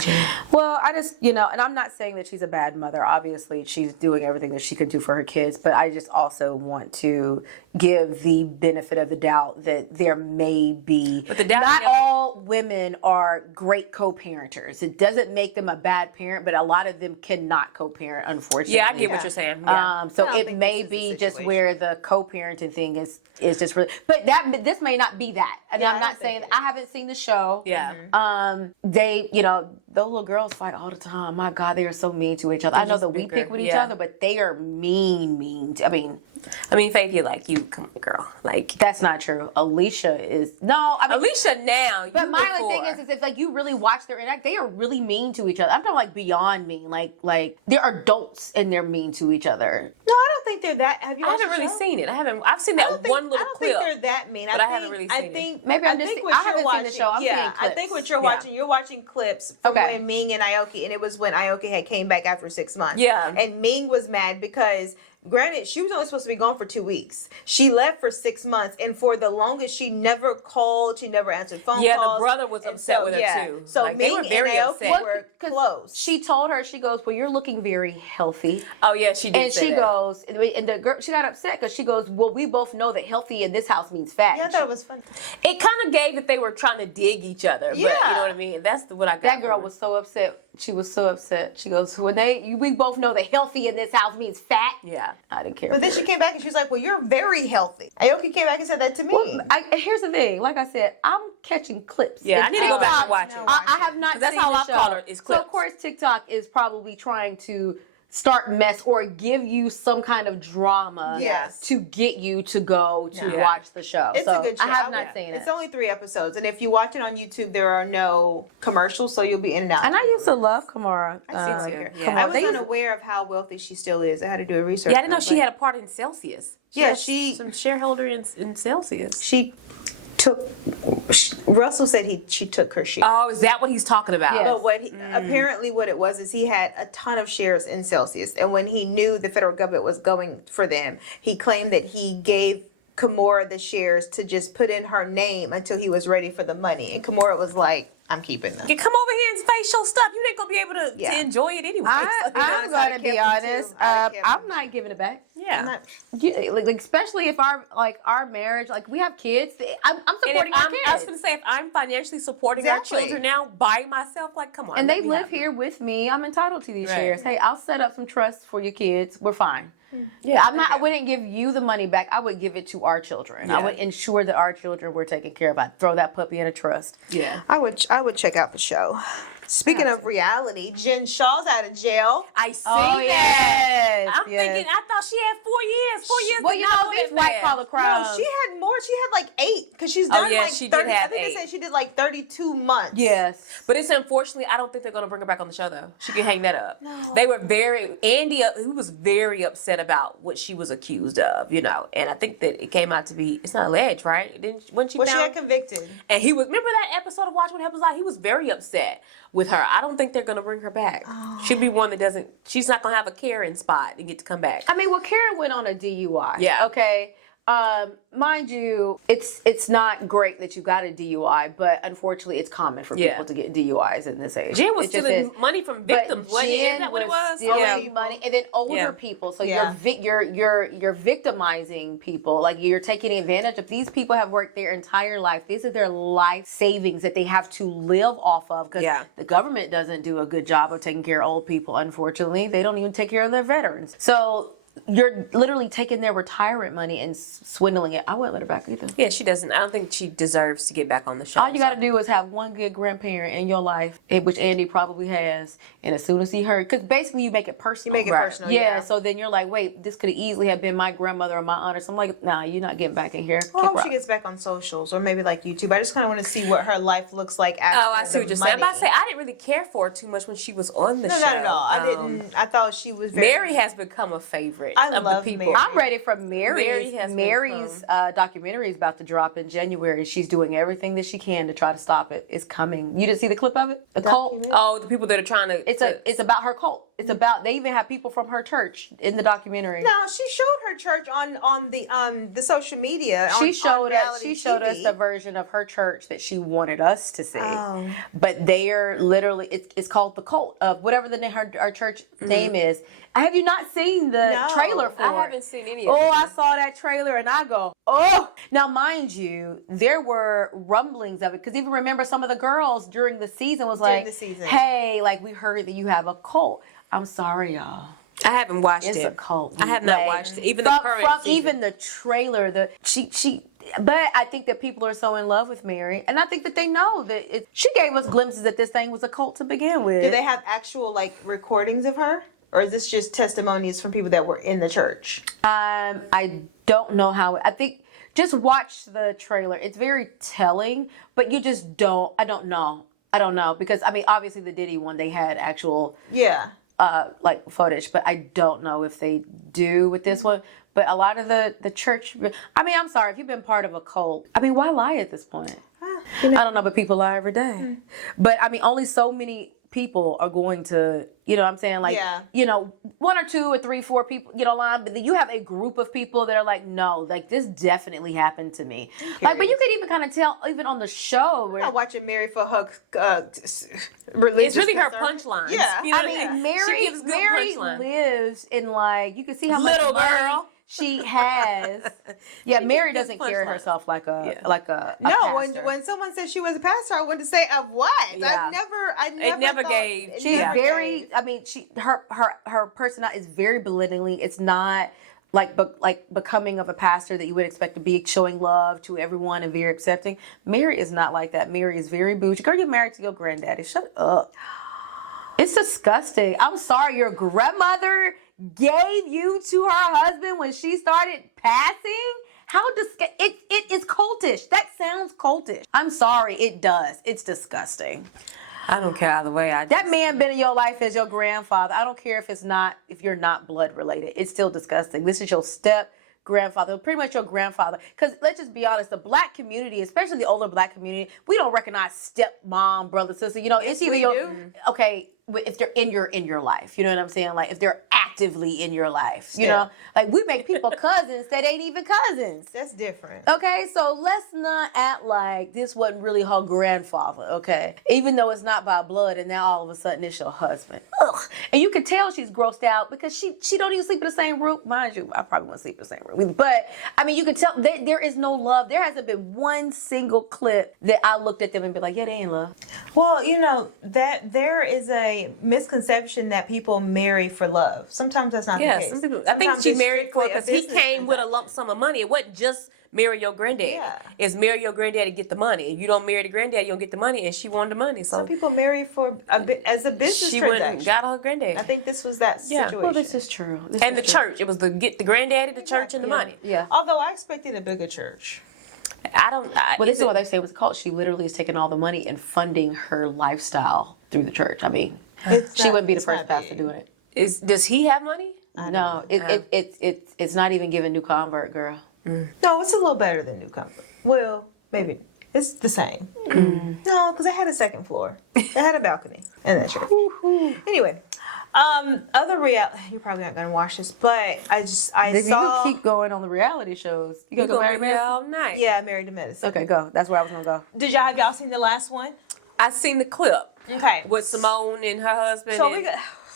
jail. Well, I just, and I'm not saying that she's a bad mother. Obviously, she's doing everything that she can do for her kids, but I just also want to give the benefit of the doubt that there may be. But the doubt not never- all women are great co-parenters. It doesn't make them a bad parent, but a lot of them cannot co-parent, unfortunately. Yeah, I get what you're saying. Yeah. So I don't it think may this is the be just situation. where the co-parenting thing is just really, but this may not be that. And Yeah, I I'm don't not think saying it I haven't seen the show. Yeah. They, those little girls fight all the time. My God, they are so mean to each other. I know just that we bicker. pick with each Yeah. other, but they are mean. I mean, Faith, you're like, you come on, girl. Like, That's not true. Alicia is Alicia now. But you my only before. thing is if like you really watch their interact, they are really mean to each other. I'm talking like beyond mean. Like they're adults and they're mean to each other. No, I don't think they're that. Have you I watched haven't the really show? seen it. I've seen that one little I don't clip. think they're that mean. but I haven't really seen I it. think Maybe I'm I just- think what I you're haven't seen the watching- show. I'm yeah, seeing I think what clips. you're Yeah. watching. You're watching clips from Okay. when Ming and Aoki, and it was when Aoki had came back after 6 months. Yeah. And Ming was mad because. Granted, she was only supposed to be gone for 2 weeks. She left for 6 months, and for the longest, she never called. She never answered phone Yeah, the calls. brother was And upset with her, too. So Like, they Ming were very and Aoki upset. were 'Cause close. She told her, she goes, well, you're looking very healthy. Oh yeah, she did. And say she that. goes, and the girl, she got upset because she goes, well, we both know that healthy in this house means fat. yeah, I thought it was funny. It kind of gave that they were trying to dig each other. But you Yeah. know what I mean. That's what I got. That girl from it. was so upset. She was so upset. She goes, we both know that healthy in this house means fat. Yeah. I didn't care. But then for she it. came back and she was like, "Well, you're very healthy." Aoki came back and said that to me. Well, here's the thing. Like I said, I'm catching clips. Yeah, I And need to go back and watch no, it. I have not. 'Cause that's seen how the I show. call her, is So clips. of course TikTok is probably trying to start mess or give you some kind of drama Yes. to get you to go to Yeah. watch the show. It's so a good show. I have would- not seen it. It's only 3 episodes, and if you watch it on YouTube, there are no commercials, so you'll be in and out. And I used to love Kamara. I see too. her. Yeah. I was They used- unaware of how wealthy she still is. I had to do a research. Yeah, I didn't know on she it. had a part in Celsius. Yeah, has she- some shareholder in Celsius. She took. Russell said she took her share. Oh, is that what he's talking about? Yes. But apparently what it was is he had a ton of shares in Celsius, and when he knew the federal government was going for them, he claimed that he gave Kimura the shares to just put in her name until he was ready for the money, and Kimura was like, "I'm keeping them." You come over here and face your stuff. You ain't gonna be able to Yeah. enjoy it anyway. I'm I'd going to have be kept them honest. too. I'd have kept I'm them. not giving it back. yeah. I'm not- Like especially if our marriage, like we have kids. I'm And if supporting our I was kids. gonna say, if I'm financially supporting Exactly. our children now by myself, like, come on. And let they me live have them. here with me. I'm entitled to these Right. shares. Hey, I'll set up some trust for your kids. We're fine. Yeah, I'm not. I wouldn't give you the money back. I would give it to our children. I Yeah. would ensure that our children were taken care of. I'd throw that puppy in a trust. Yeah. I would check out the show. Speaking of reality, Jen Shaw's out of jail. I see Oh, that. yes, I'm thinking, I thought she had 4 years. 4 years. Well, did you not know go these that white fast. collar crimes. No, she had more. She had like 8 because she's done yeah, like she did 30. I have think 8. they said she did like 32 months. Yes. But it's unfortunately, I don't think they're going to bring her back on the show though. She can hang that up. They were Andy, who was very upset about what she was accused of, and I think that it came out to be, it's not alleged, right? When she Well, she found, got convicted. and he was, remember that episode of Watch What Happens Live? He was very upset with her. I don't think they're going to bring her back. She'll be one that she's not going to have a Karen spot and get to come back. I mean, well, Karen went on a DUI. Yeah. Okay. Mind you, it's not great that you got a DUI, but unfortunately, it's common for Yeah. people to get DUIs in this age. Jen was It just stealing is. money from But victims, wasn't it? Jen Isn't that what it was? stealing Yeah. money, and then older Yeah. people. So Yeah. you're victimizing people. Like you're taking advantage of these people. Have worked their entire life. These are their life savings that they have to live off of because Yeah. the government doesn't do a good job of taking care of old people. Unfortunately, they don't even take care of their veterans. So you're literally taking their retirement money and swindling it. I wouldn't let her back either. Yeah, she doesn't. I don't think she deserves to get back on the show. All you got to do is have one good grandparent in your life, which Andy probably has. And as soon as he heard, because basically you make it personal. You make it Right. personal. Yeah, so then you're like, wait, this could easily have been my grandmother or my aunt or something. Like, nah, you're not getting back in here. Well, I Kick hope her she out. gets back on socials or maybe like YouTube. I just kind of want to see what her life looks like after Oh, I see the what you're saying. I'm about to money. say, I didn't really care for her too much when she was on the No, show. not at all. I Um, didn't. I thought she was very. Mary has become a favorite I of love the people. Mary. I'm ready for Mary's. Mary has been Mary's documentary is about to drop in January. She's doing everything that she can to try to stop it. It's coming. You didn't see the clip of it? The cult. Documentary? Oh, the people that are trying to. It's about her cult. It's about, they even have people from her church in the documentary. No, she showed her church on the social media. She on showed reality us TV. the version of her church that she wanted us to see. Oh. But they are literally, it's called the cult of whatever the name, our church name is. Have you not seen the No, trailer for it? I haven't seen any of Oh, it. I saw that trailer and I go, oh. Now, mind you, there were rumblings of it because even remember some of the girls during the season was like, the season. hey, like we heard that you have a cult. I'm sorry, y'all. I haven't watched It's it. a cult. I have not Like, watched it. Even from, the current from season. even the trailer, but I think that people are so in love with Mary, and I think that they know that she gave us glimpses that this thing was a cult to begin with. Do they have actual like recordings of her, or is this just testimonies from people that were in the church? I don't know how. I think just watch the trailer. It's very telling, but you just don't. I don't know because I mean, obviously the Diddy one they had actual Yeah. like footage, but I don't know if they do with this one. But a lot of the church, I mean, I'm sorry if you've been part of a cult. I mean, why lie at this point? I don't know, but people lie every day. But I mean, only so many people are going to, you know what I'm saying? Like, Yeah. you know, 1 or 2 or 3, 4 people, you know, line, but then you have a group of people that are like, no, like this definitely happened to me. Like, but you could even kind of tell, even on the show. Where, I'm not watching Mary for her religious. It's really her concern. punchlines. Yeah. You know I what mean, mean? Mary, She gives good Mary punchlines. lives in like, you can see how Little much money girl. she has. Yeah, Mary gives doesn't good carry punchlines. herself like a Yeah. like a No, pastor. when someone said she was a pastor, I wanted to say of what? Yeah. I never thought- gave- it She's never very. gave. I mean, her personality is very belittling. It's not like becoming of a pastor that you would expect to be showing love to everyone and very accepting. Mary is not like that. Mary is very bougie. Girl, you're married to your granddaddy. Shut up. It's disgusting. I'm sorry. Your grandmother gave you to her husband when she started passing. How it is cultish. That sounds cultish. I'm sorry. It does. It's disgusting. I don't care either way. That man been in your life as your grandfather. I don't care if you're not blood related. It's still disgusting. This is your step grandfather, pretty much your grandfather. Because let's just be honest, the black community, especially the older black community, we don't recognize stepmom, brother, sister. You know, it's either we your do. okay if they're in your life. You know what I'm saying? Like if they're actively in your life. You Yeah. know, like we make people cousins that ain't even cousins. That's different. Okay, so let's not act like this wasn't really her grandfather, okay? Even though it's not by blood and now all of a sudden it's your husband. Ugh. And you can tell she's grossed out because she don't even sleep in the same room. Mind you, I probably won't sleep in the same room. But, I mean, you can tell there is no love. There hasn't been one single clip that I looked at them and be like, yeah, they ain't love. Well, you know that there is a misconception that people marry for love. Sometimes that's not the Yeah, case. some people. I think Sometimes she it's married for strictly a because he business came with a transaction. lump sum of money. It wasn't just marry your granddaddy. Yeah. It's marry your granddaddy, get the money. If you don't marry the granddaddy, you don't get the money. And she wanted the money, so Some people marry for as a business she went transaction. and got her granddaddy. I think this was that Yeah. situation. Well, this is true. And the church. It was the get the granddaddy, the church, and the money. Yeah. Although I expected a bigger church. I don't. Well, this is what they say was called. She literally is taking all the money and funding her lifestyle through the church. I mean, It's she not- wouldn't be the it's first not pastor big. doing it. Does he have money? No, it's not even giving new convert, girl. No, it's a little better than New Comfort. Well, maybe it's the same. No, because I had a second floor. I had a balcony in that church. Anyway, other reality. You're probably not gonna watch this, but I If saw. you keep going on the reality shows, you You gonna go gonna marry be here me? all night. Yeah, Married to Medicine. Okay, go. That's where I was gonna go. Have y'all seen the last one? I seen the clip Okay. with Simone and her husband. So and,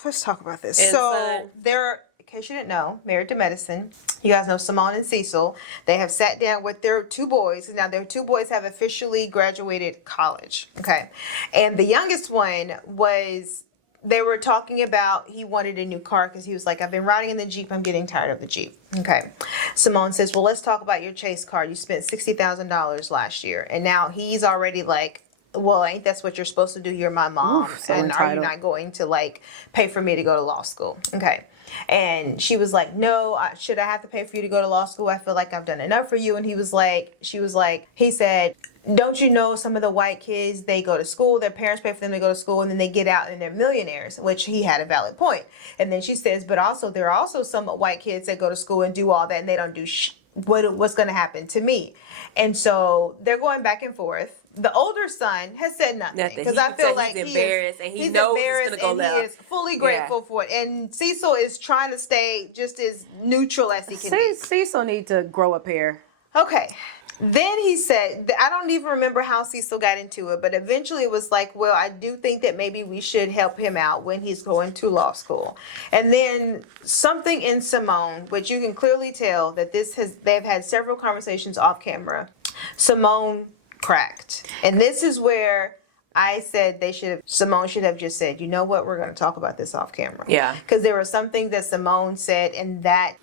let's talk about this. And So son. they're, in case you didn't know, Married to Medicine. You guys know Simone and Cecil. They have sat down with their 2 boys. Now their 2 boys have officially graduated college. Okay, and the youngest one was. They were talking about he wanted a new car because he was like, I've been riding in the Jeep. I'm getting tired of the Jeep. Okay. Simone says, well, let's talk about your chase car. You spent $60,000 last year. And now he's already like, well, ain't that's what you're supposed to do? You're my mom. Oof, so and are you entitled. not going to like pay for me to go to law school? Okay. And she was like, no, should I have to pay for you to go to law school? I feel like I've done enough for you. And he said, don't you know some of the white kids, they go to school, their parents pay for them to go to school, and then they get out and they're millionaires, which he had a valid point. And then she says, but also there are also some white kids that go to school and do all that and they don't do what's going to happen to me. And so they're going back and forth. The older son has said nothing because I feel like he's embarrassed and he he's knows embarrassed it's gonna go and he left. is fully grateful for it. And Cecil is trying to stay just as neutral as he can be. Cecil need to grow a pair. Okay. Then he said, I don't even remember how Cecil got into it, but eventually it was like, well, I do think that maybe we should help him out when he's going to law school. And then something in Simone, which you can clearly tell that they've had several conversations off camera. Simone cracked. And this is where I said Simone should have just said, you know what, we're going to talk about this off camera. Yeah. Because there was something that Simone said in that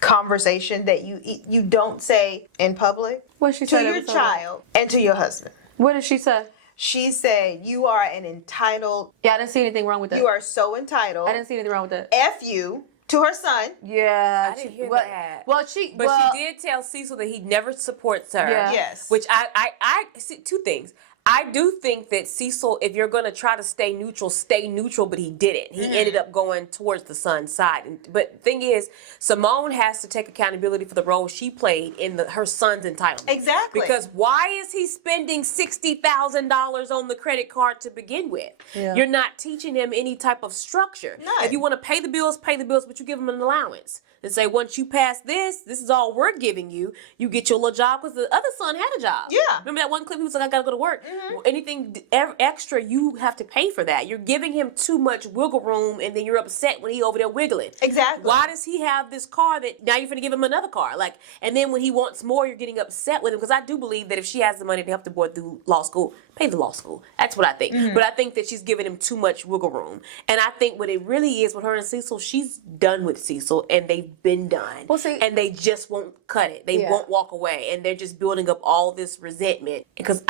conversation that you don't say in public What she to said your child and to your husband. What did she say? She said, you are an entitled, Yeah, I didn't see anything wrong with that. you are so entitled. I didn't see anything wrong with that. F you to her son. Yeah, I didn't hear well, that. Well, She did tell Cecil that he never supports her. Yeah. Yes. Which I see two things. I do think that Cecil, if you're going to try to stay neutral, but he didn't. He ended up going towards the son's side. But the thing is, Simone has to take accountability for the role she played in her son's entitlement. Exactly. Because why is he spending $60,000 on the credit card to begin with? Yeah. You're not teaching him any type of structure. None. If you want to pay the bills, but you give him an allowance. And say, once you pass this is all we're giving you. You get your little job, because the other son had a job. Yeah. Remember that one clip? He was like, I got to go to work. Anything extra, you have to pay for that. You're giving him too much wiggle room, and then you're upset when he over there wiggling. Exactly. Why does he have this car that now you're going to give him another car? And then when he wants more, you're getting upset with him. Because I do believe that if she has the money to help the boy through law school, pay the law school. That's what I think. But I think that she's giving him too much wiggle room. And I think what it really is with her and Cecil, she's done with Cecil, and they've been done. Well, see- and they just won't cut it. They Yeah. won't walk away, and they're just building up all this resentment. Because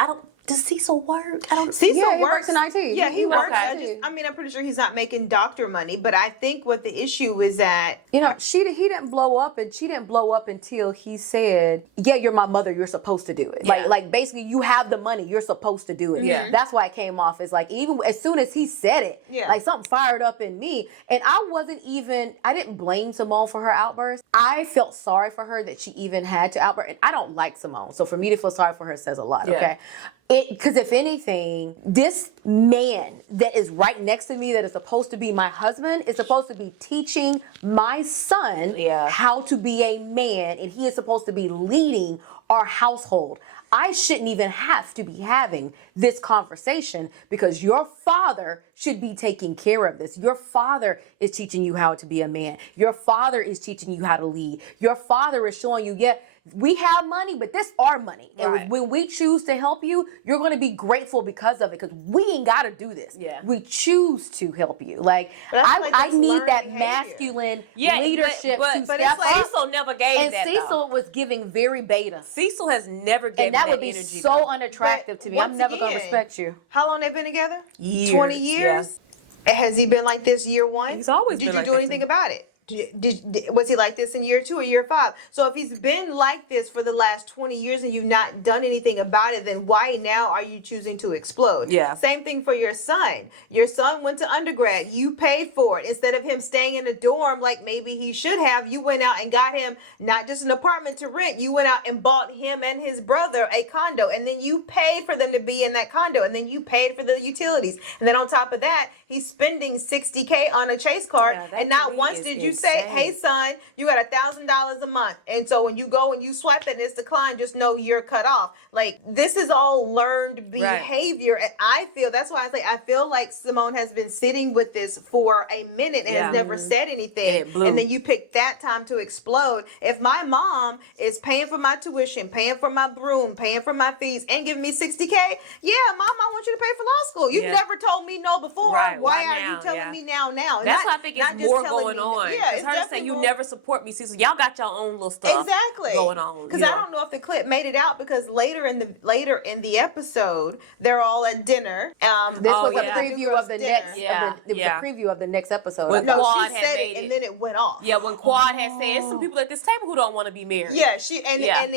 does Cecil work? I don't. Cecil Yeah, he works in IT. Yeah, he He works. works in I'm pretty sure he's not making doctor money, but I think what the issue is that You know, he didn't blow up, and she didn't blow up until he said, "Yeah, you're my mother. You're supposed to do it." Yeah. Like basically, you have the money. You're supposed to do it. Yeah. That's why it came off as like, even as soon as he said it, Yeah. like something fired up in me, and I didn't blame Simone for her outburst. I felt sorry for her that she even had to outburst, and I don't like Simone, so for me to feel sorry for her says a lot. Yeah. Okay. Because if anything, this man that is right next to me that is supposed to be my husband is supposed to be teaching my son Yeah. how to be a man, and he is supposed to be leading our household. I shouldn't even have to be having this conversation because your father should be taking care of this. Your father is teaching you how to be a man. Your father is teaching you how to lead. Your father is showing you, yeah, we have money, but this our money. And Right. when we choose to help you, you're going to be grateful because of it, because we ain't got to do this. Yeah. We choose to help you. Like, But I feel like I that's need learned that behavior. masculine Yeah, leadership but to but step it's like- up. Cecil never gave And that. Cecil though. was giving very beta. Cecil has never given And that would be energy. so though. unattractive But to me. I'm once never going to again, respect you. How long they've been together? Years, 20 years? Has he been like this year one? He's always Did been you like do that to anything me. about it? Was he like this in year 2 or year 5? So if he's been like this for the last 20 years and you've not done anything about it, then why now are you choosing to explode? Yeah. Same thing for your son. Your son went to undergrad. You paid for it. Instead of him staying in a dorm like maybe he should have, you went out and got him not just an apartment to rent. You went out and bought him and his brother a condo. And then you paid for them to be in that condo. And then you paid for the utilities. And then on top of that, he's spending $60K on a Chase card. Yeah, that and not to me once is did you say, insane. hey, son, you got $1,000 a month. And so when you go and you swipe that and it's declined, just know you're cut off. Like, this is all learned behavior. And I feel, that's why I feel like Simone has been sitting with this for a minute and Yeah. has never said anything. And it blew. And then you pick that time to explode. If my mom is paying for my tuition, paying for my broom, paying for my fees, and giving me $60K, yeah, mom, I want you to pay for law school. You've Yeah. never told me no before. Right, Why why are now? you telling Yeah. me now? That's Not- why I think not it's just more telling going me- on. Yeah, Because it's her saying definitely you more- never support me, Cecil. Y'all got your own little stuff Exactly going on. Because you I know. don't know if the clip made it out because later in the episode they're all at dinner. This Oh, was yeah. a preview of the next. Yeah, It was yeah. a preview of the next episode. When I thought. No, Quad she had said made it and it. then it went off. Yeah, when Quad had said, "There's some people at this table who don't want to be married." Yeah, she and Yeah. and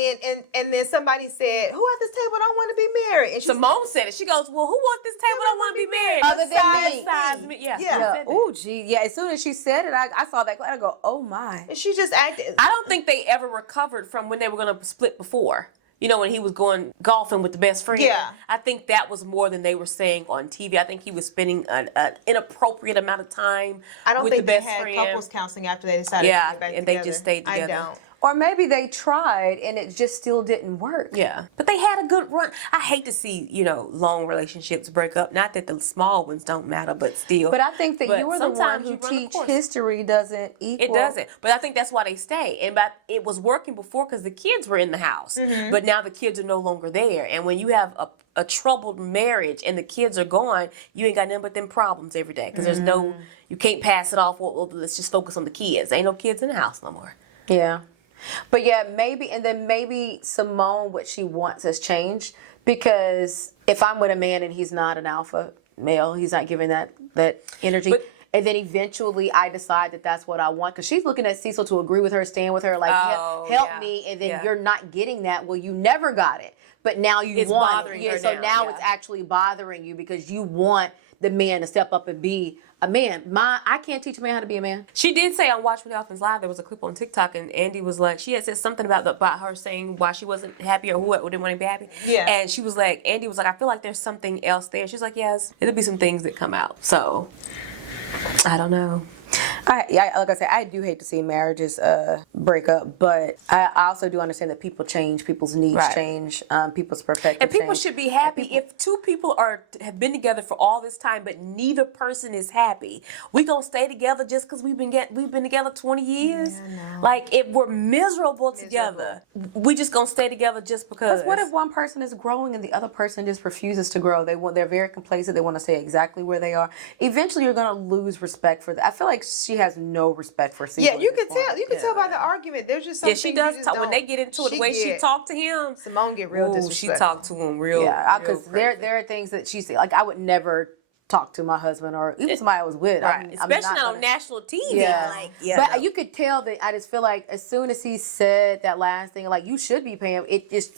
then somebody said, "Who at this table don't want to be married?" And she Simone said it. She goes, "Well, who at this table don't want to be married?" Other than Besides me. Besides me. Yeah. Yeah. she Yeah. said that. Oh, gee. Yeah. As soon as she said it, I saw that like, I go, oh my. And she just acted. I don't think they ever recovered from when they were going to split before. You know, when he was going golfing with the best friend. Yeah. I think that was more than they were saying on TV. I think he was spending an inappropriate amount of time I don't with think the they best had friend. couples counseling after they decided Yeah, to get back and together. they just stayed together. I don't. Or maybe they tried and it just still didn't work. Yeah, but they had a good run. I hate to see, long relationships break up. Not that the small ones don't matter, but still. But I think that But you're the one sometimes who you run the teach course. history doesn't equal. It doesn't. But I think that's why they stay. And it was working before because the kids were in the house. Mm-hmm. But now the kids are no longer there. And when you have a troubled marriage and the kids are gone, you ain't got nothing but them problems every day. Because there's Mm-hmm. you can't pass it off. Well, let's just focus on the kids. Ain't no kids in the house no more. Yeah. But yeah, maybe Simone, what she wants has changed, because if I'm with a man and he's not an alpha male, he's not giving that energy. But- and then eventually I decide that that's what I want, because she's looking at Cecil to agree with her, stand with her, like, Oh, help yeah. me, and then Yeah. you're not getting that. Well, you never got it, but now you It's want bothering it. Yeah, her so now, now yeah. it's actually bothering you because you want the man to step up and be a man. I can't teach a man how to be a man. She did say on Watch What Happens Live, there was a clip on TikTok, and Andy was like, she had said something about her saying why she wasn't happy or who didn't want to be happy. Yeah. And she was like, Andy was like, I feel like there's something else there. She's like, yes, it'll be some things that come out. So, I don't know. Like I said, I do hate to see marriages break up, but I also do understand that people change, people's needs Right. change, people's perspectives And people change. should be happy if two people have been together for all this time, but neither person is happy. We gonna stay together just because we've been together 20 years? Like, if we're miserable together, we just gonna stay together just because. Because what if one person is growing and the other person just refuses to grow? They're very complacent. They want to stay exactly where they are. Eventually, you're gonna lose respect for that. I feel like she has no respect for Cecil. Yeah, you at this could tell. point. You could tell by the argument. There's just Yeah, something. she does talk when they get into it. The way she talked to him, Simone get real ooh, disrespectful. she talked to him real. Yeah, real because crazy. there are things that she said. Like, I would never talk to my husband or even somebody I was with. Right. I'm Especially not not on gonna- national TV. Yeah. Like, yeah. But you could tell that I just feel like as soon as he said that last thing, like, you should be paying,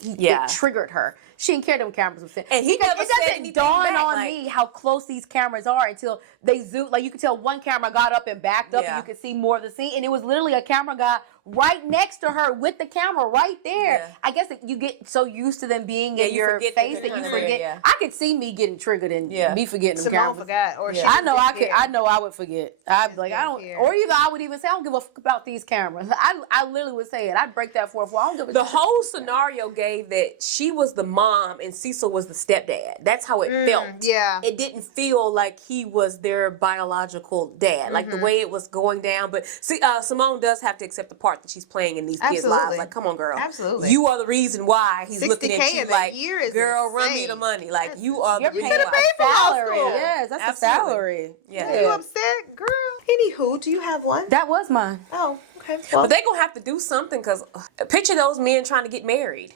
Yeah. it triggered her. She didn't care them cameras were sitting. And he Because never it said doesn't anything dawn back, on like- me how close these cameras are until they zoom. Like, you could tell one camera got up and backed up, Yeah. and you could see more of the scene. And it was literally a camera guy right next to her with the camera right there. Yeah. I guess that you get so used to them being Yeah, in you your forget face that that they're you kinda there, forget. yeah. I could see me getting triggered and Yeah. me forgetting them Simone cameras. forgot, or she I know just I could. didn't care. I know I would forget. I'd be like, I don't, didn't care. or either I would even say, I don't give a fuck about these cameras. I literally would say it. I'd break that fourth wall. I don't give a The shit. whole scenario gave that she was the mom and Cecil was the stepdad. That's how it felt. yeah. It didn't feel like he was their biological dad, like the way it was going down. But see, Simone does have to accept the part that she's playing in these kids' lives. Absolutely. Like, come on, girl. Absolutely. You are the reason why he's looking at 60K you in a like, year is girl, run me insane. the money. Like, you are You're the paying reason a why. for law salary. school. Yes, that's Absolutely. a salary. Yeah. You upset, girl? Anywho, do you have one? That was mine. Oh, okay. Well, But they gonna have to do something because picture those men trying to get married.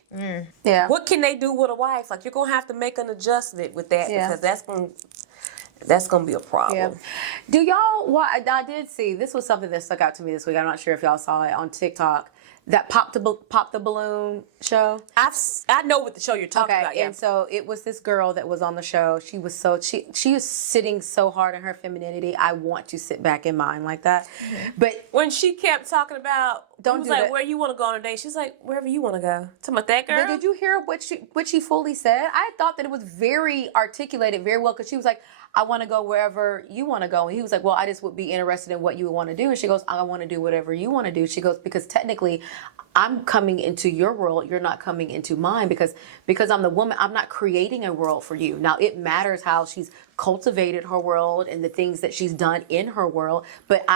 Yeah. What can they do with a wife? Like, you're gonna have to make an adjustment with that Yeah. because that's gonna be a problem. Yeah. Do y'all? What I did see. This was something that stuck out to me this week. I'm not sure if y'all saw it on TikTok. That pop the balloon show. I know what the show you're talking about. Yeah. And so it was this girl that was on the show. She was she was sitting so hard in her femininity. I want to sit back in mine like that. But When she kept talking about, Don't he was do like, that. where you want to go on a date? She's like, wherever you want to go. Talking about that girl. But did you hear what she fully said? I thought that it was very articulated, very well, because she was like, I want to go wherever you want to go. And he was like, well, I just would be interested in what you would want to do. And she goes, I want to do whatever you want to do. She goes, because technically I'm coming into your world. You're not coming into mine because I'm the woman. I'm not creating a world for you. Now, it matters how she's cultivated her world and the things that she's done in her world, but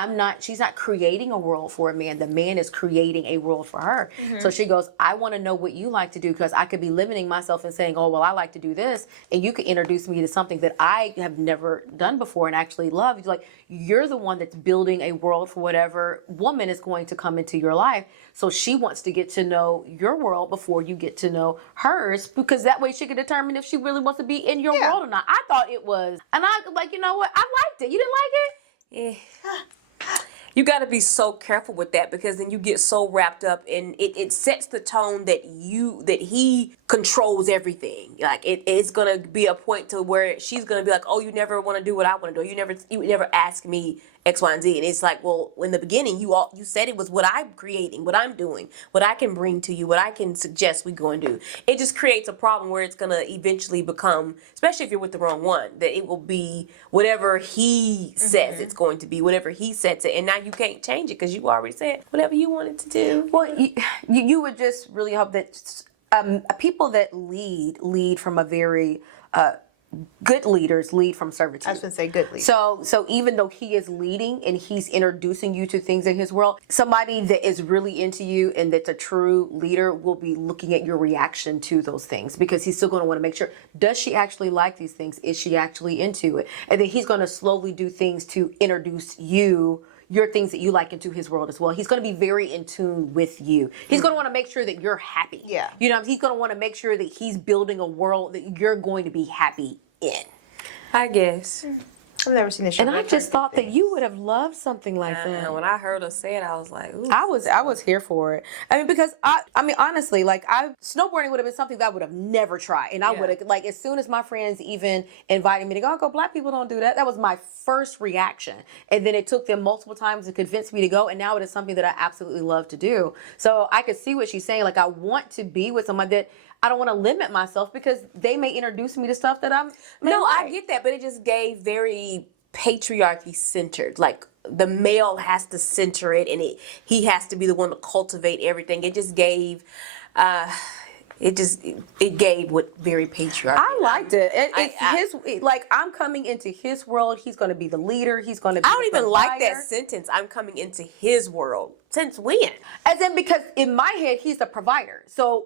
she's not creating a world for a man. The man is creating a world for her. So she goes, I want to know what you like to do, because I could be limiting myself and saying, oh, well, I like to do this. And you could introduce me to something that I have never done before and actually love. You're like, you're the one that's building a world for whatever woman is going to come into your life. So she wants to get to know your world before you get to know hers, because that way she can determine if she really wants to be in your Yeah. world or not. I thought it was, and I like, you know what? I liked it. You didn't like it? Yeah. You got to be so careful with that, because then you get so wrapped up and it sets the tone that he controls everything. Like it's gonna be a point to where she's gonna be like, oh, you never want to do what I want to do. You never ask me X, Y, and Z. And it's like, well, in the beginning, you said it was what I'm creating, what I'm doing, what I can bring to you, what I can suggest we go and do. It just creates a problem where it's going to eventually become, especially if you're with the wrong one, that it will be whatever he says it's going to be, whatever he sets it. And now you can't change it because you already said whatever you wanted to do. Well, you would just really hope that people that lead from a very good leaders lead from servitude. I was going to say good leader. So even though he is leading and he's introducing you to things in his world, somebody that is really into you and that's a true leader will be looking at your reaction to those things, because he's still going to want to make sure, does she actually like these things? Is she actually into it? And then he's going to slowly do things to introduce your things that you like into his world as well. He's going to be very in tune with you. He's going to want to make sure that you're happy. Yeah. You know, he's going to want to make sure that he's building a world that you're going to be happy in. I guess. I've never seen this show. And I just thought that you would have loved something like that. When I heard her say it, I was like, ooh. I was here for it. I mean, because I mean, honestly, like snowboarding would have been something that I would have never tried. And I would have, like, as soon as my friends even invited me to go, black people don't do that. That was my first reaction. And then it took them multiple times to convince me to go. And now it is something that I absolutely love to do. So I could see what she's saying. Like, I want to be with someone that I don't want to limit myself, because they may introduce me to stuff that I'm. I get that, but it just gave very patriarchy centered. Like, the male has to center it, and he has to be the one to cultivate everything. It just gave. It gave what very patriarchy. I liked it. Like, I'm coming into his world. He's going to be the leader. He's going to be I don't even like provider. that sentence. I'm coming into his world. Since when? As in, because in my head, he's the provider. So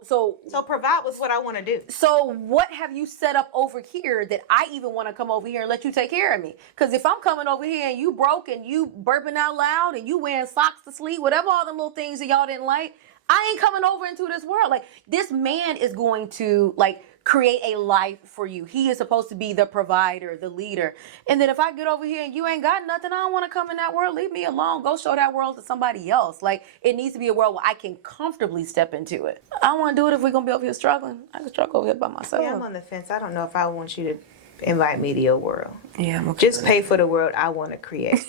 provide was what I want to do. So what have you set up over here that I even want to come over here and let you take care of me? Because if I'm coming over here and you broke and you burping out loud and you wearing socks to sleep, whatever all them little things that y'all didn't like, I ain't coming over into this world. Like, this man is going to, like, create a life for you. He is supposed to be the provider, the leader. And then if I get over here and you ain't got nothing, I don't want to come in that world. Leave me alone. Go show that world to somebody else. Like, it needs to be a world where I can comfortably step into it. I don't want to do it if we're going to be over here struggling. I can struggle over here by myself. Yeah, I'm on the fence. I don't know if I want you to invite me to your world. Yeah, I'm okay. Just pay for the world I want to create.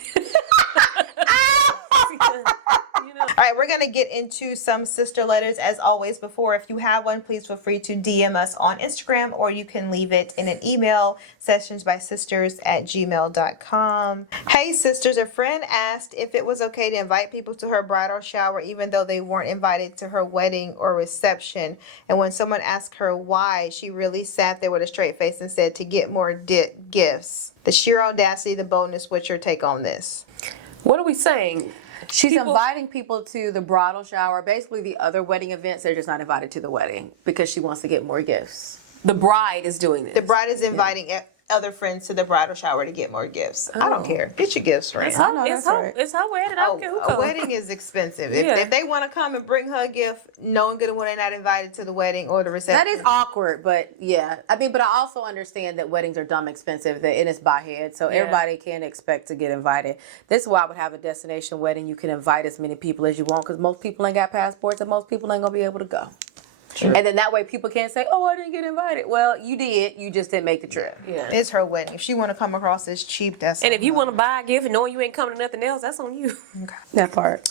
All right, we're going to get into some sister letters as always. Before, if you have one, please feel free to DM us on Instagram, or you can leave it in an email, sessionsbysisters@gmail.com. Hey sisters, a friend asked if it was okay to invite people to her bridal shower even though they weren't invited to her wedding or reception. And when someone asked her why, she really sat there with a straight face and said to get more gifts. The sheer audacity, the boldness. What's your take on this? What are we saying? She's inviting people to the bridal shower, basically the other wedding events. They're just not invited to the wedding because she wants to get more gifts. The bride is doing this. The bride is inviting other friends to the bridal shower to get more gifts. I don't care. Get your gifts, friends. It's her wedding. I don't care who comes. A wedding is expensive. If they want to come and bring her a gift, knowing good when they're not invited to the wedding or the reception. That is awkward, but yeah. I mean, but I also understand that weddings are dumb expensive, and it's by head, so everybody can't expect to get invited. This is why I would have a destination wedding. You can invite as many people as you want, because most people ain't got passports, and most people ain't going to be able to go. True. And then that way people can't say, oh, I didn't get invited. Well, you did. You just didn't make the trip. Yeah. It's her wedding. If she want to come across as cheap, that's And if you want to buy a gift and knowing you ain't coming to nothing else, that's on you. Okay. That part.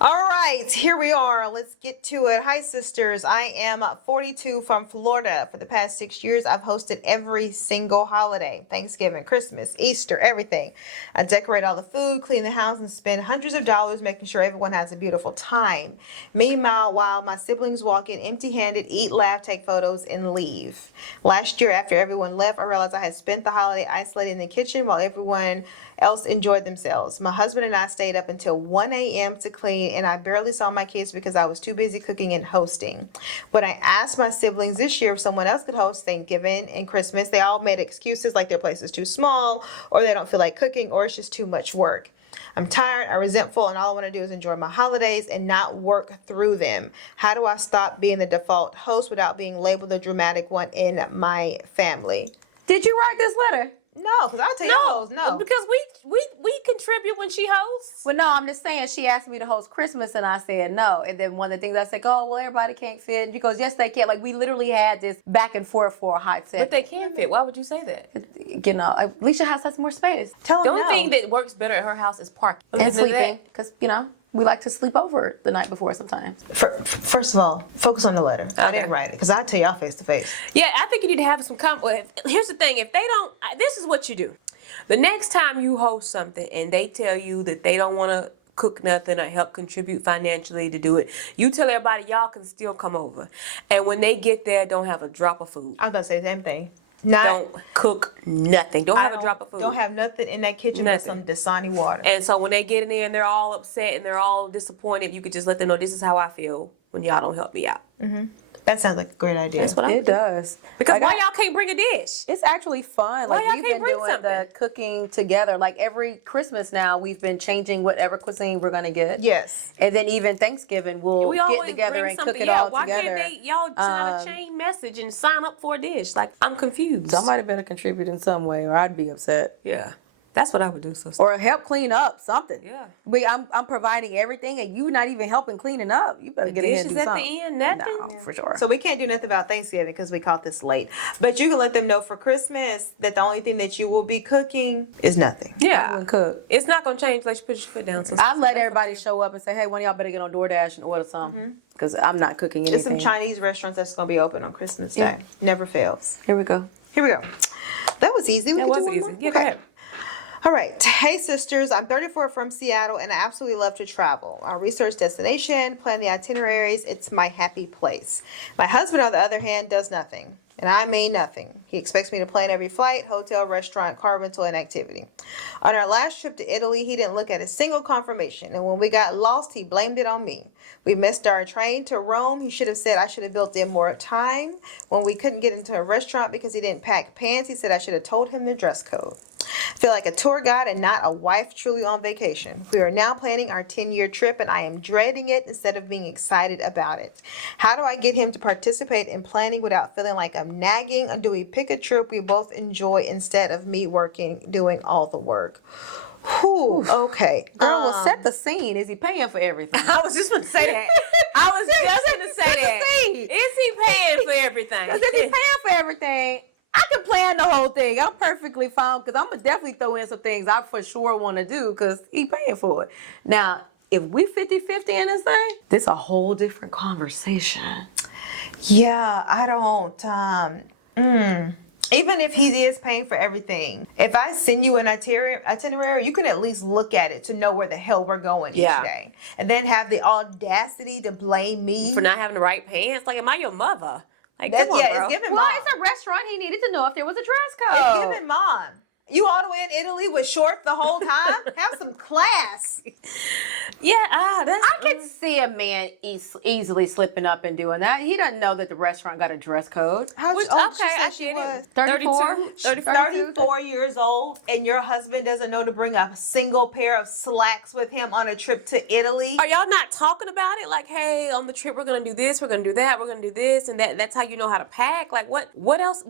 All right, here we are. Let's get to it. Hi, sisters. I am 42 from Florida. For the past 6 years, I've hosted every single holiday. Thanksgiving, Christmas, Easter, everything. I decorate all the food, clean the house, and spend hundreds of dollars making sure everyone has a beautiful time. Meanwhile, while my siblings walk in empty-handed, eat, laugh, take photos, and leave. Last year, after everyone left, I realized I had spent the holiday isolated in the kitchen while everyone else enjoyed themselves. My husband and I stayed up until 1 a.m. to clean, and I barely saw my kids because I was too busy cooking and hosting. When I asked my siblings this year if someone else could host Thanksgiving and Christmas, they all made excuses like their place is too small, or they don't feel like cooking, or it's just too much work. I'm tired, I'm resentful, and all I want to do is enjoy my holidays and not work through them. How do I stop being the default host without being labeled the dramatic one in my family? Did you write this letter? No, because I'll tell you hoes, no. because we contribute when she hosts. Well, no, I'm just saying she asked me to host Christmas and I said no. And then one of the things I said, oh, well, everybody can't fit. And she goes, yes, they can. Like, we literally had this back and forth for a hot second. But they can fit. Why would you say that? You know, Alicia House has more space. Tell The them only no. thing that works better at her house is parking. And Other than sleeping. that- Because, you know, we like to sleep over the night before sometimes. First of all, focus on the letter. I Okay. didn't write it because I tell y'all face to face. Yeah, I think you need to have some here's the thing. If they don't, this is what you do. The next time you host something and they tell you that they don't want to cook nothing or help contribute financially to do it, you tell everybody y'all can still come over. And when they get there, don't have a drop of food. I was about to say the same thing. Not, Don't cook nothing. Don't have a drop of food. Don't have nothing in that kitchen Nothing. but some Dasani water. And so when they get in there and they're all upset and they're all disappointed, you could just let them know this is how I feel when y'all don't help me out. That sounds like a great idea. That's what I It does. Because Like, why y'all can't bring a dish? It's actually fun. Why Like y'all we've can't been bring doing the something? cooking together. Like every Christmas now, we've been changing whatever cuisine we're gonna get. Yes. And then even Thanksgiving, we'll We get always together bring and cook something. it Yeah, all why together. can't y'all send out a chain message and sign up for a dish? Like, I'm confused. Somebody better contribute in some way, or I'd be upset. Yeah. That's what I would do, sister. Or help clean up something. Yeah. I'm providing everything, and you not even helping cleaning up. You better get in here and do dishes at something. the end, nothing? No, for sure. So we can't do nothing about Thanksgiving because we caught this late. But you can let them know for Christmas that the only thing that you will be cooking is nothing. I Yeah. wouldn't cook. It's not going to change unless you put your foot down. sister. I let everybody show up and say, hey, one of y'all better get on DoorDash and order something. Because I'm not cooking There's anything. some Chinese restaurants that's going to be open on Christmas Day. Yeah. Never fails. Here we go. Here we go. That was easy. We That could was do one easy. more? Yeah, go Okay. ahead. All right. Hey, sisters. I'm 34 from Seattle, and I absolutely love to travel. I research destination, plan the itineraries. It's my happy place. My husband, on the other hand, does nothing. And I mean nothing. He expects me to plan every flight, hotel, restaurant, car rental, and activity. On our last trip to Italy, he didn't look at a single confirmation. And when we got lost, he blamed it on me. We missed our train to Rome. He should have said I should have built in more time. When we couldn't get into a restaurant because he didn't pack pants, he said I should have told him the dress code. I feel like a tour guide and not a wife truly on vacation. We are now planning our 10-year trip, and I am dreading it instead of being excited about it. How do I get him to participate in planning without feeling like I'm nagging? Or do we pick a trip we both enjoy instead of me doing all the work? Whew, okay. Girl, well, set the scene. Is he paying for everything? I was just going to say that. I was just going to say set the that. scene. Is he paying for everything? Because if he's paying for everything, I can plan the whole thing. I'm perfectly fine because I'm going to definitely throw in some things I for sure want to do because he's paying for it. Now, if we 50-50 in this thing, this a whole different conversation. Yeah, I don't. Even if he is paying for everything, if I send you an itinerary, you can at least look at it to know where the hell we're going Yeah. each day. And then have the audacity to blame me. For not having the right pants? Like, am I your mother? Like, That's, come on, yeah, bro. it's giving Well, mom. it's a restaurant. He needed to know if there was a dress It's code. giving mom. You all the way in Italy with shorts the whole time? Have some class. Yeah, that's... I could see a man easily slipping up and doing that. He doesn't know that the restaurant got a dress code. How Which, old okay, she I said she get was? it. 34? 34. 34 years old, and your husband doesn't know to bring a single pair of slacks with him on a trip to Italy? Are y'all not talking about it? Like, hey, on the trip we're gonna do this, we're gonna do that, we're gonna do this, and that's how you know how to pack. Like, what else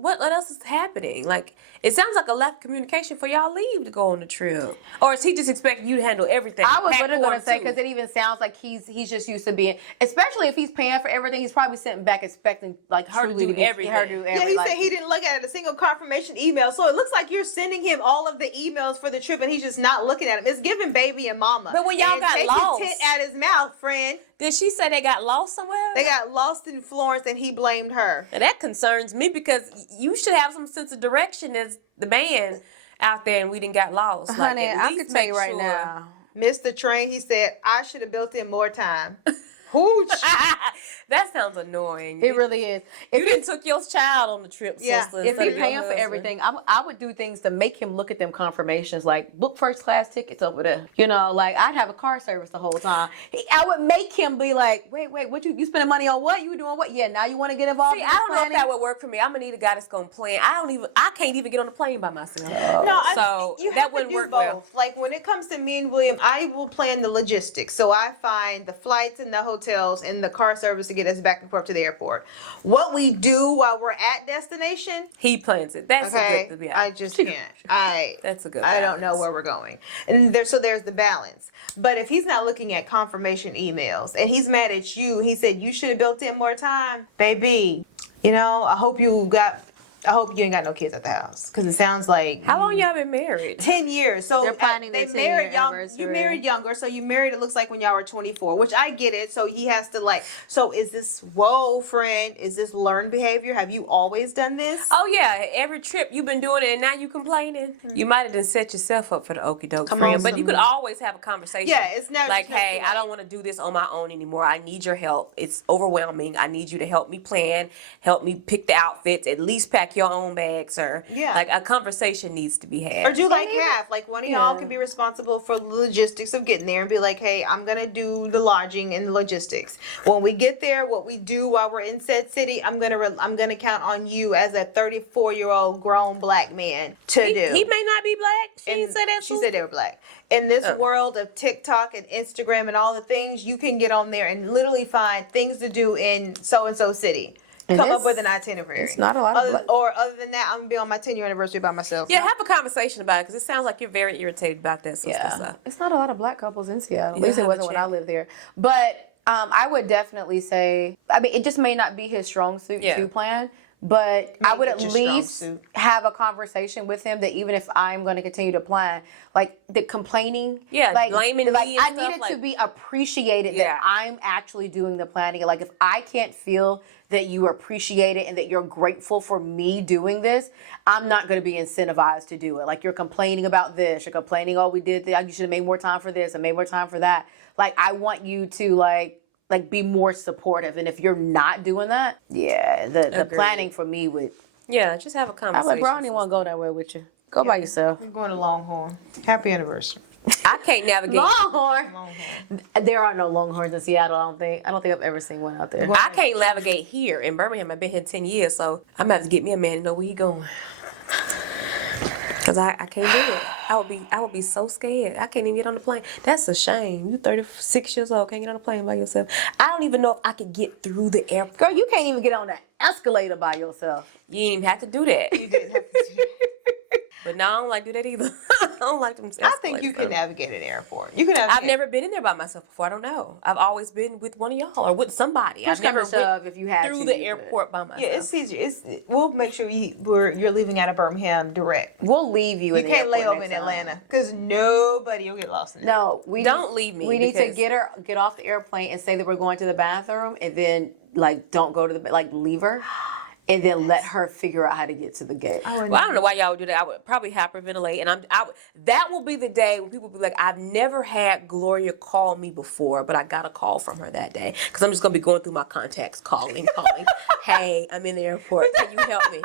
is happening? Like, it sounds like a lack of communication for y'all leave to go on the trip. Or is he just expecting you to handle everything? I was Pack literally for going him to say too? because it even sounds like he's just used to being, especially if he's paying for everything. He's probably sitting back expecting like Her to truly do be everything. Her to do Yeah, everything. he like, said he didn't look at it, a single confirmation email. So it looks like you're sending him all of the emails for the trip, and he's just not looking at them. It's giving baby and mama. But when y'all and got take lost- your tit out his mouth, friend. Did she say they got lost somewhere? They got lost in Florence, and he blamed her. And that concerns me because you should have some sense of direction as the man out there, and we didn't got lost. honey, at I least can tell you make right sure- now. Missed the train. He said, I should have built in more time. Hooch. That sounds annoying. It really is. You didn't took your child on the trip, Yeah, sister. If instead he's of your paying for husband. everything, I would do things to make him look at them confirmations, like book first class tickets over there. You know, like I'd have a car service the whole time. I would make him be like, wait, what you spending money on? What you doing? What? Yeah, now you want to get involved? See, in I this don't know if planning? that would work for me. I'm gonna need a guy that's gonna plan. I can't even get on the plane by myself. No, So you that have to wouldn't do work both. well. Like when it comes to me and William, I will plan the logistics. So I find the flights and the hotels and the car service to get us back back and forth to the airport. What we do while we're at destination, He plans it. That's okay, a good. Yeah. I just can't. That's a good I don't know balance. where we're going, and there's the balance. But if he's not looking at confirmation emails and he's mad at you, he said you should have built in more time, baby. You know, I hope you ain't got no kids at the house, because it sounds like How long y'all been married? 10 years. So They're planning they their married 10-year young. anniversary. You married younger, so you married. It looks like when y'all were 24, which I get it. So he has to like. So is this friend? Is this learned behavior? Have you always done this? Oh yeah, every trip you've been doing it, and now you complaining. You might have done set yourself up for the okie doke friend, on, but you could always have a conversation. Yeah, it's never like, just hey, like- I don't want to do this on my own anymore. I need your help. It's overwhelming. I need you to help me plan, help me pick the outfits. At least pack your own bag, sir. Yeah. Like a conversation needs to be had. Or do like half, like one of y'all Yeah. can be responsible for the logistics of getting there and be like, hey, I'm gonna do the lodging and the logistics. When we get there, what we do while we're in said city, I'm gonna count on you as a 34-year-old grown black man to he, do. he may not be black. She didn't And say that. She too? said they were black. In this world of TikTok and Instagram and all the things, you can get on there and literally find things to do in so and so city. And Come up it's- with an itinerary. it's not a lot of other, black- or other than that, I'm gonna be on my 10-year anniversary by myself. Yeah, have a conversation about it because it sounds like you're very irritated about that. Sister. Yeah, So. it's not a lot of black couples in Seattle. At You least it have a wasn't when I check. lived there. But I would definitely say, I mean, it just may not be his strong suit Yeah. to plan, but I would it at your strong least suit. have a conversation with him that even if I'm going to continue to plan, like the complaining, Yeah, like, blaming me like and I stuff, needed to like- be appreciated Yeah. that I'm actually doing the planning. Like if I can't feel that you appreciate it and that you're grateful for me doing this, I'm not going to be incentivized to do it. Like you're complaining about this, you're complaining, oh, we did that, you should have made more time for this and made more time for that. Like I want you to like be more supportive. And if you're not doing that, yeah, the Agreed. planning for me would. Yeah, just have a conversation. I'm like, bro, I don't even want to go that way with you. Go by yourself. I'm going to Longhorn. Happy anniversary. I can't navigate. Longhorn. Longhorn. There are no Longhorns in Seattle. I don't think I've ever seen one out there. I can't navigate here in Birmingham. I've been here 10 years, so I'm gonna have to get me a man to know where he going. Cause I can't do it. I would be so scared. I can't even get on the plane. That's a shame. You 36 years old, can't get on the plane by yourself. I don't even know if I could get through the airport. Girl, you can't even get on the escalator by yourself. You didn't even have to do that. You didn't have to do But no, I don't like to do that either. I don't like them. I think you can navigate an airport. You can navigate. I've never been in there by myself before. I don't know. I've always been with one of y'all or with somebody. I've never come to shove, went if you had through to, the you airport by myself. Yeah, it's easier. We'll make sure you're leaving out of Birmingham direct. We'll leave you. You in the can't lay airport over in next time. Atlanta because nobody will get lost in there. No, we Don't leave me We need to because- get off the airplane and say that we're going to the bathroom, and then like don't go to the like leave her, and then let her figure out how to get to the gate. Well, I don't know why y'all would do that. I would probably hyperventilate, and that will be the day when people be like, "I've never had Gloria call me before, but I got a call from her that day because I'm just gonna be going through my contacts, calling. Hey, I'm in the airport. Can you help me?"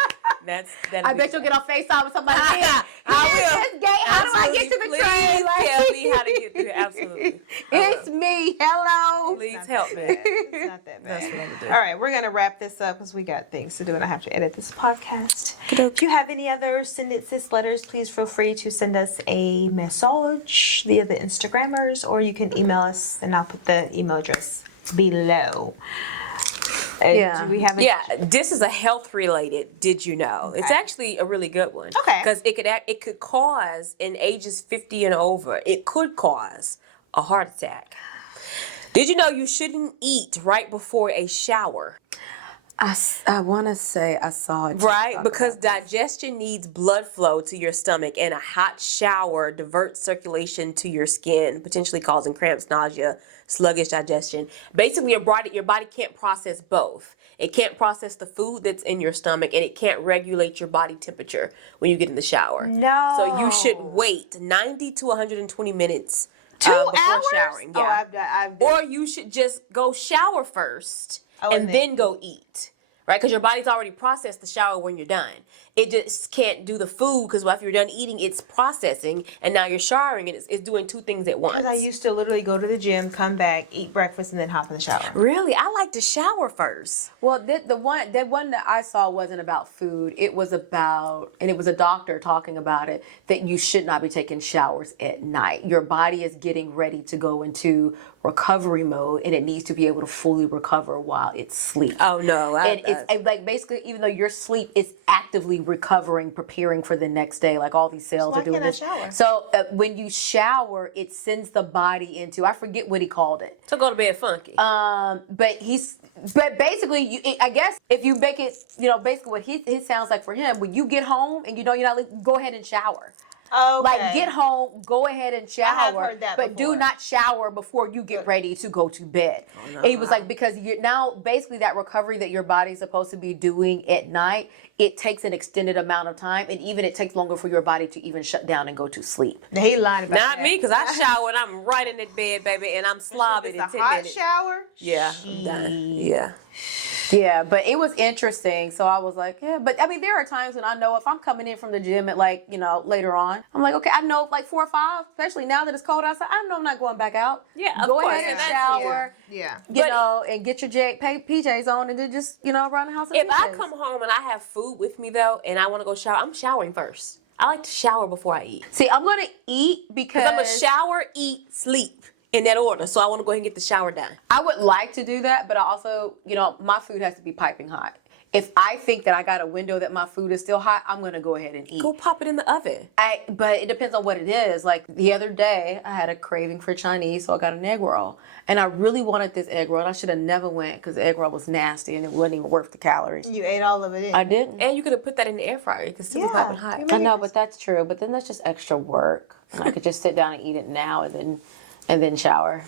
I bet you'll get on FaceTime with somebody. I will. This gate. How do I get to the Absolutely. train? Please tell me how to get through. Absolutely. It's me. Hello. Please help me. It's not that bad. That's what I'm gonna do. All right, we're gonna wrap this up because we got things to do and I have to edit this podcast. If you have any other Send It Sis letters, please feel free to send us a message via the Instagrammers, or you can email us and I'll put the email address below. Yeah. Do we have Yeah, this is a health related. Did you know? It's actually a really good one. Okay. Because it could cause in ages 50 and over. It could cause a heart attack. Did you know you shouldn't eat right before a shower? I want to say I saw it. Right, because digestion needs blood flow to your stomach, and a hot shower diverts circulation to your skin, potentially causing cramps, nausea, sluggish digestion. Basically, your body can't process both. It can't process the food that's in your stomach, and it can't regulate your body temperature when you get in the shower. No. So you should wait 90 to 120 minutes 2 before hours? showering. Oh, Yeah. I've done. Or you should just go shower first Oh, and and then go eat. Right? Because your body's already processed the shower when you're done. It just can't do the food because after you're done eating, it's processing, and now you're showering, and it's doing two things at once. Because I used to literally go to the gym, come back, eat breakfast, and then hop in the shower. Really? I like to shower first. Well, the one that I saw wasn't about food. It was about, and it was a doctor talking about it, that you should not be taking showers at night. Your body is getting ready to go into recovery mode, and it needs to be able to fully recover while it's asleep. Oh no, And it's like basically, even though your sleep is actively recovering, preparing for the next day, like all these cells Why are doing can't I this. shower? So when you shower, it sends the body into, I forget what he called it. to go to bed funky. But basically, I guess if you make it, basically what his sounds like for him, when you get home and you're not, go ahead and shower. Okay. Like, get home, go ahead and shower, have heard that but before. do not shower before you get ready to go to bed. And he was like, because you're now basically that recovery that your body's supposed to be doing at night, it takes an extended amount of time, and even it takes longer for your body to even shut down and go to sleep. He lying about Not that. me, because I shower and I'm right in that bed, baby, and I'm slobbing It's in a 10 hot minutes. shower. Yeah, I'm done. Yeah. Yeah, but it was interesting. So I was like, yeah, but I mean, there are times when I know if I'm coming in from the gym at later on, I'm like, okay, I know 4 or 5, especially now that it's cold outside, I know I'm not going back out. Yeah, of go course, ahead and and that's- shower. Yeah. And get your PJs on, and then just around the house. in If I PJs. come home and I have food with me though, and I want to go shower, I'm showering first. I like to shower before I eat. See, I'm gonna eat because I'm gonna shower, eat, sleep in that order. So I want to go ahead and get the shower done. I would like to do that, but I also, my food has to be piping hot. If I think that I got a window that my food is still hot, I'm gonna go ahead and eat. Go pop it in the oven. But it depends on what it is. Like the other day, I had a craving for Chinese, so I got an egg roll, and I really wanted this egg roll. And I should have never went because the egg roll was nasty and it wasn't even worth the calories. You ate all of it. I didn't. And you could have put that in the air fryer. You could still be Yeah. popping hot. I know, but that's true. But then that's just extra work. And I could just sit down and eat it now and then shower.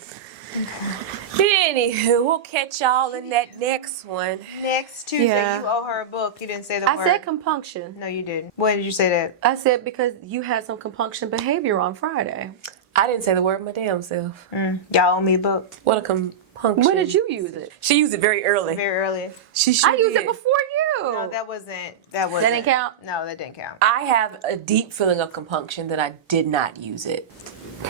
Anywho, we'll catch y'all in that next one. Next Tuesday, Yeah. you owe her a book. You didn't say the I word. said compunction. No, you didn't. When did you say that? I said because you had some compunction behavior on Friday. I didn't say the word my damn self. Y'all owe me a book. What a compunction. When did you use it? She used it very early. Very early. She sure I used did. it before you. No, that wasn't. That didn't count? No, that didn't count. I have a deep feeling of compunction that I did not use it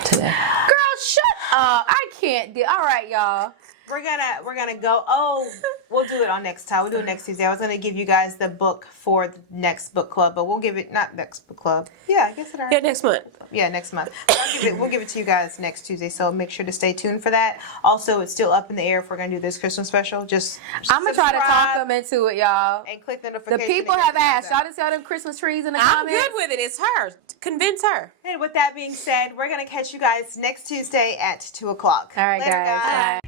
today. Girl, shut up. I can't do. All right, y'all. We're gonna go. Oh, we'll do it on next time. We'll do it next Tuesday. I was gonna give you guys the book for the next book club, but we'll give it not next book club. Yeah, I guess it. Yeah, next month. Yeah, next month. We'll give it to you guys next Tuesday. So make sure to stay tuned for that. Also, it's still up in the air if we're gonna do this Christmas special. Just I'm gonna try to talk subscribe them into it, y'all. and click the The notification. people to get have the asked. news Y'all out. didn't sell them Christmas trees in the I'm comments. good with it. It's her. Convince her. And with that being said, we're gonna catch you guys next Tuesday at 2:00. All right, Later, guys. Bye.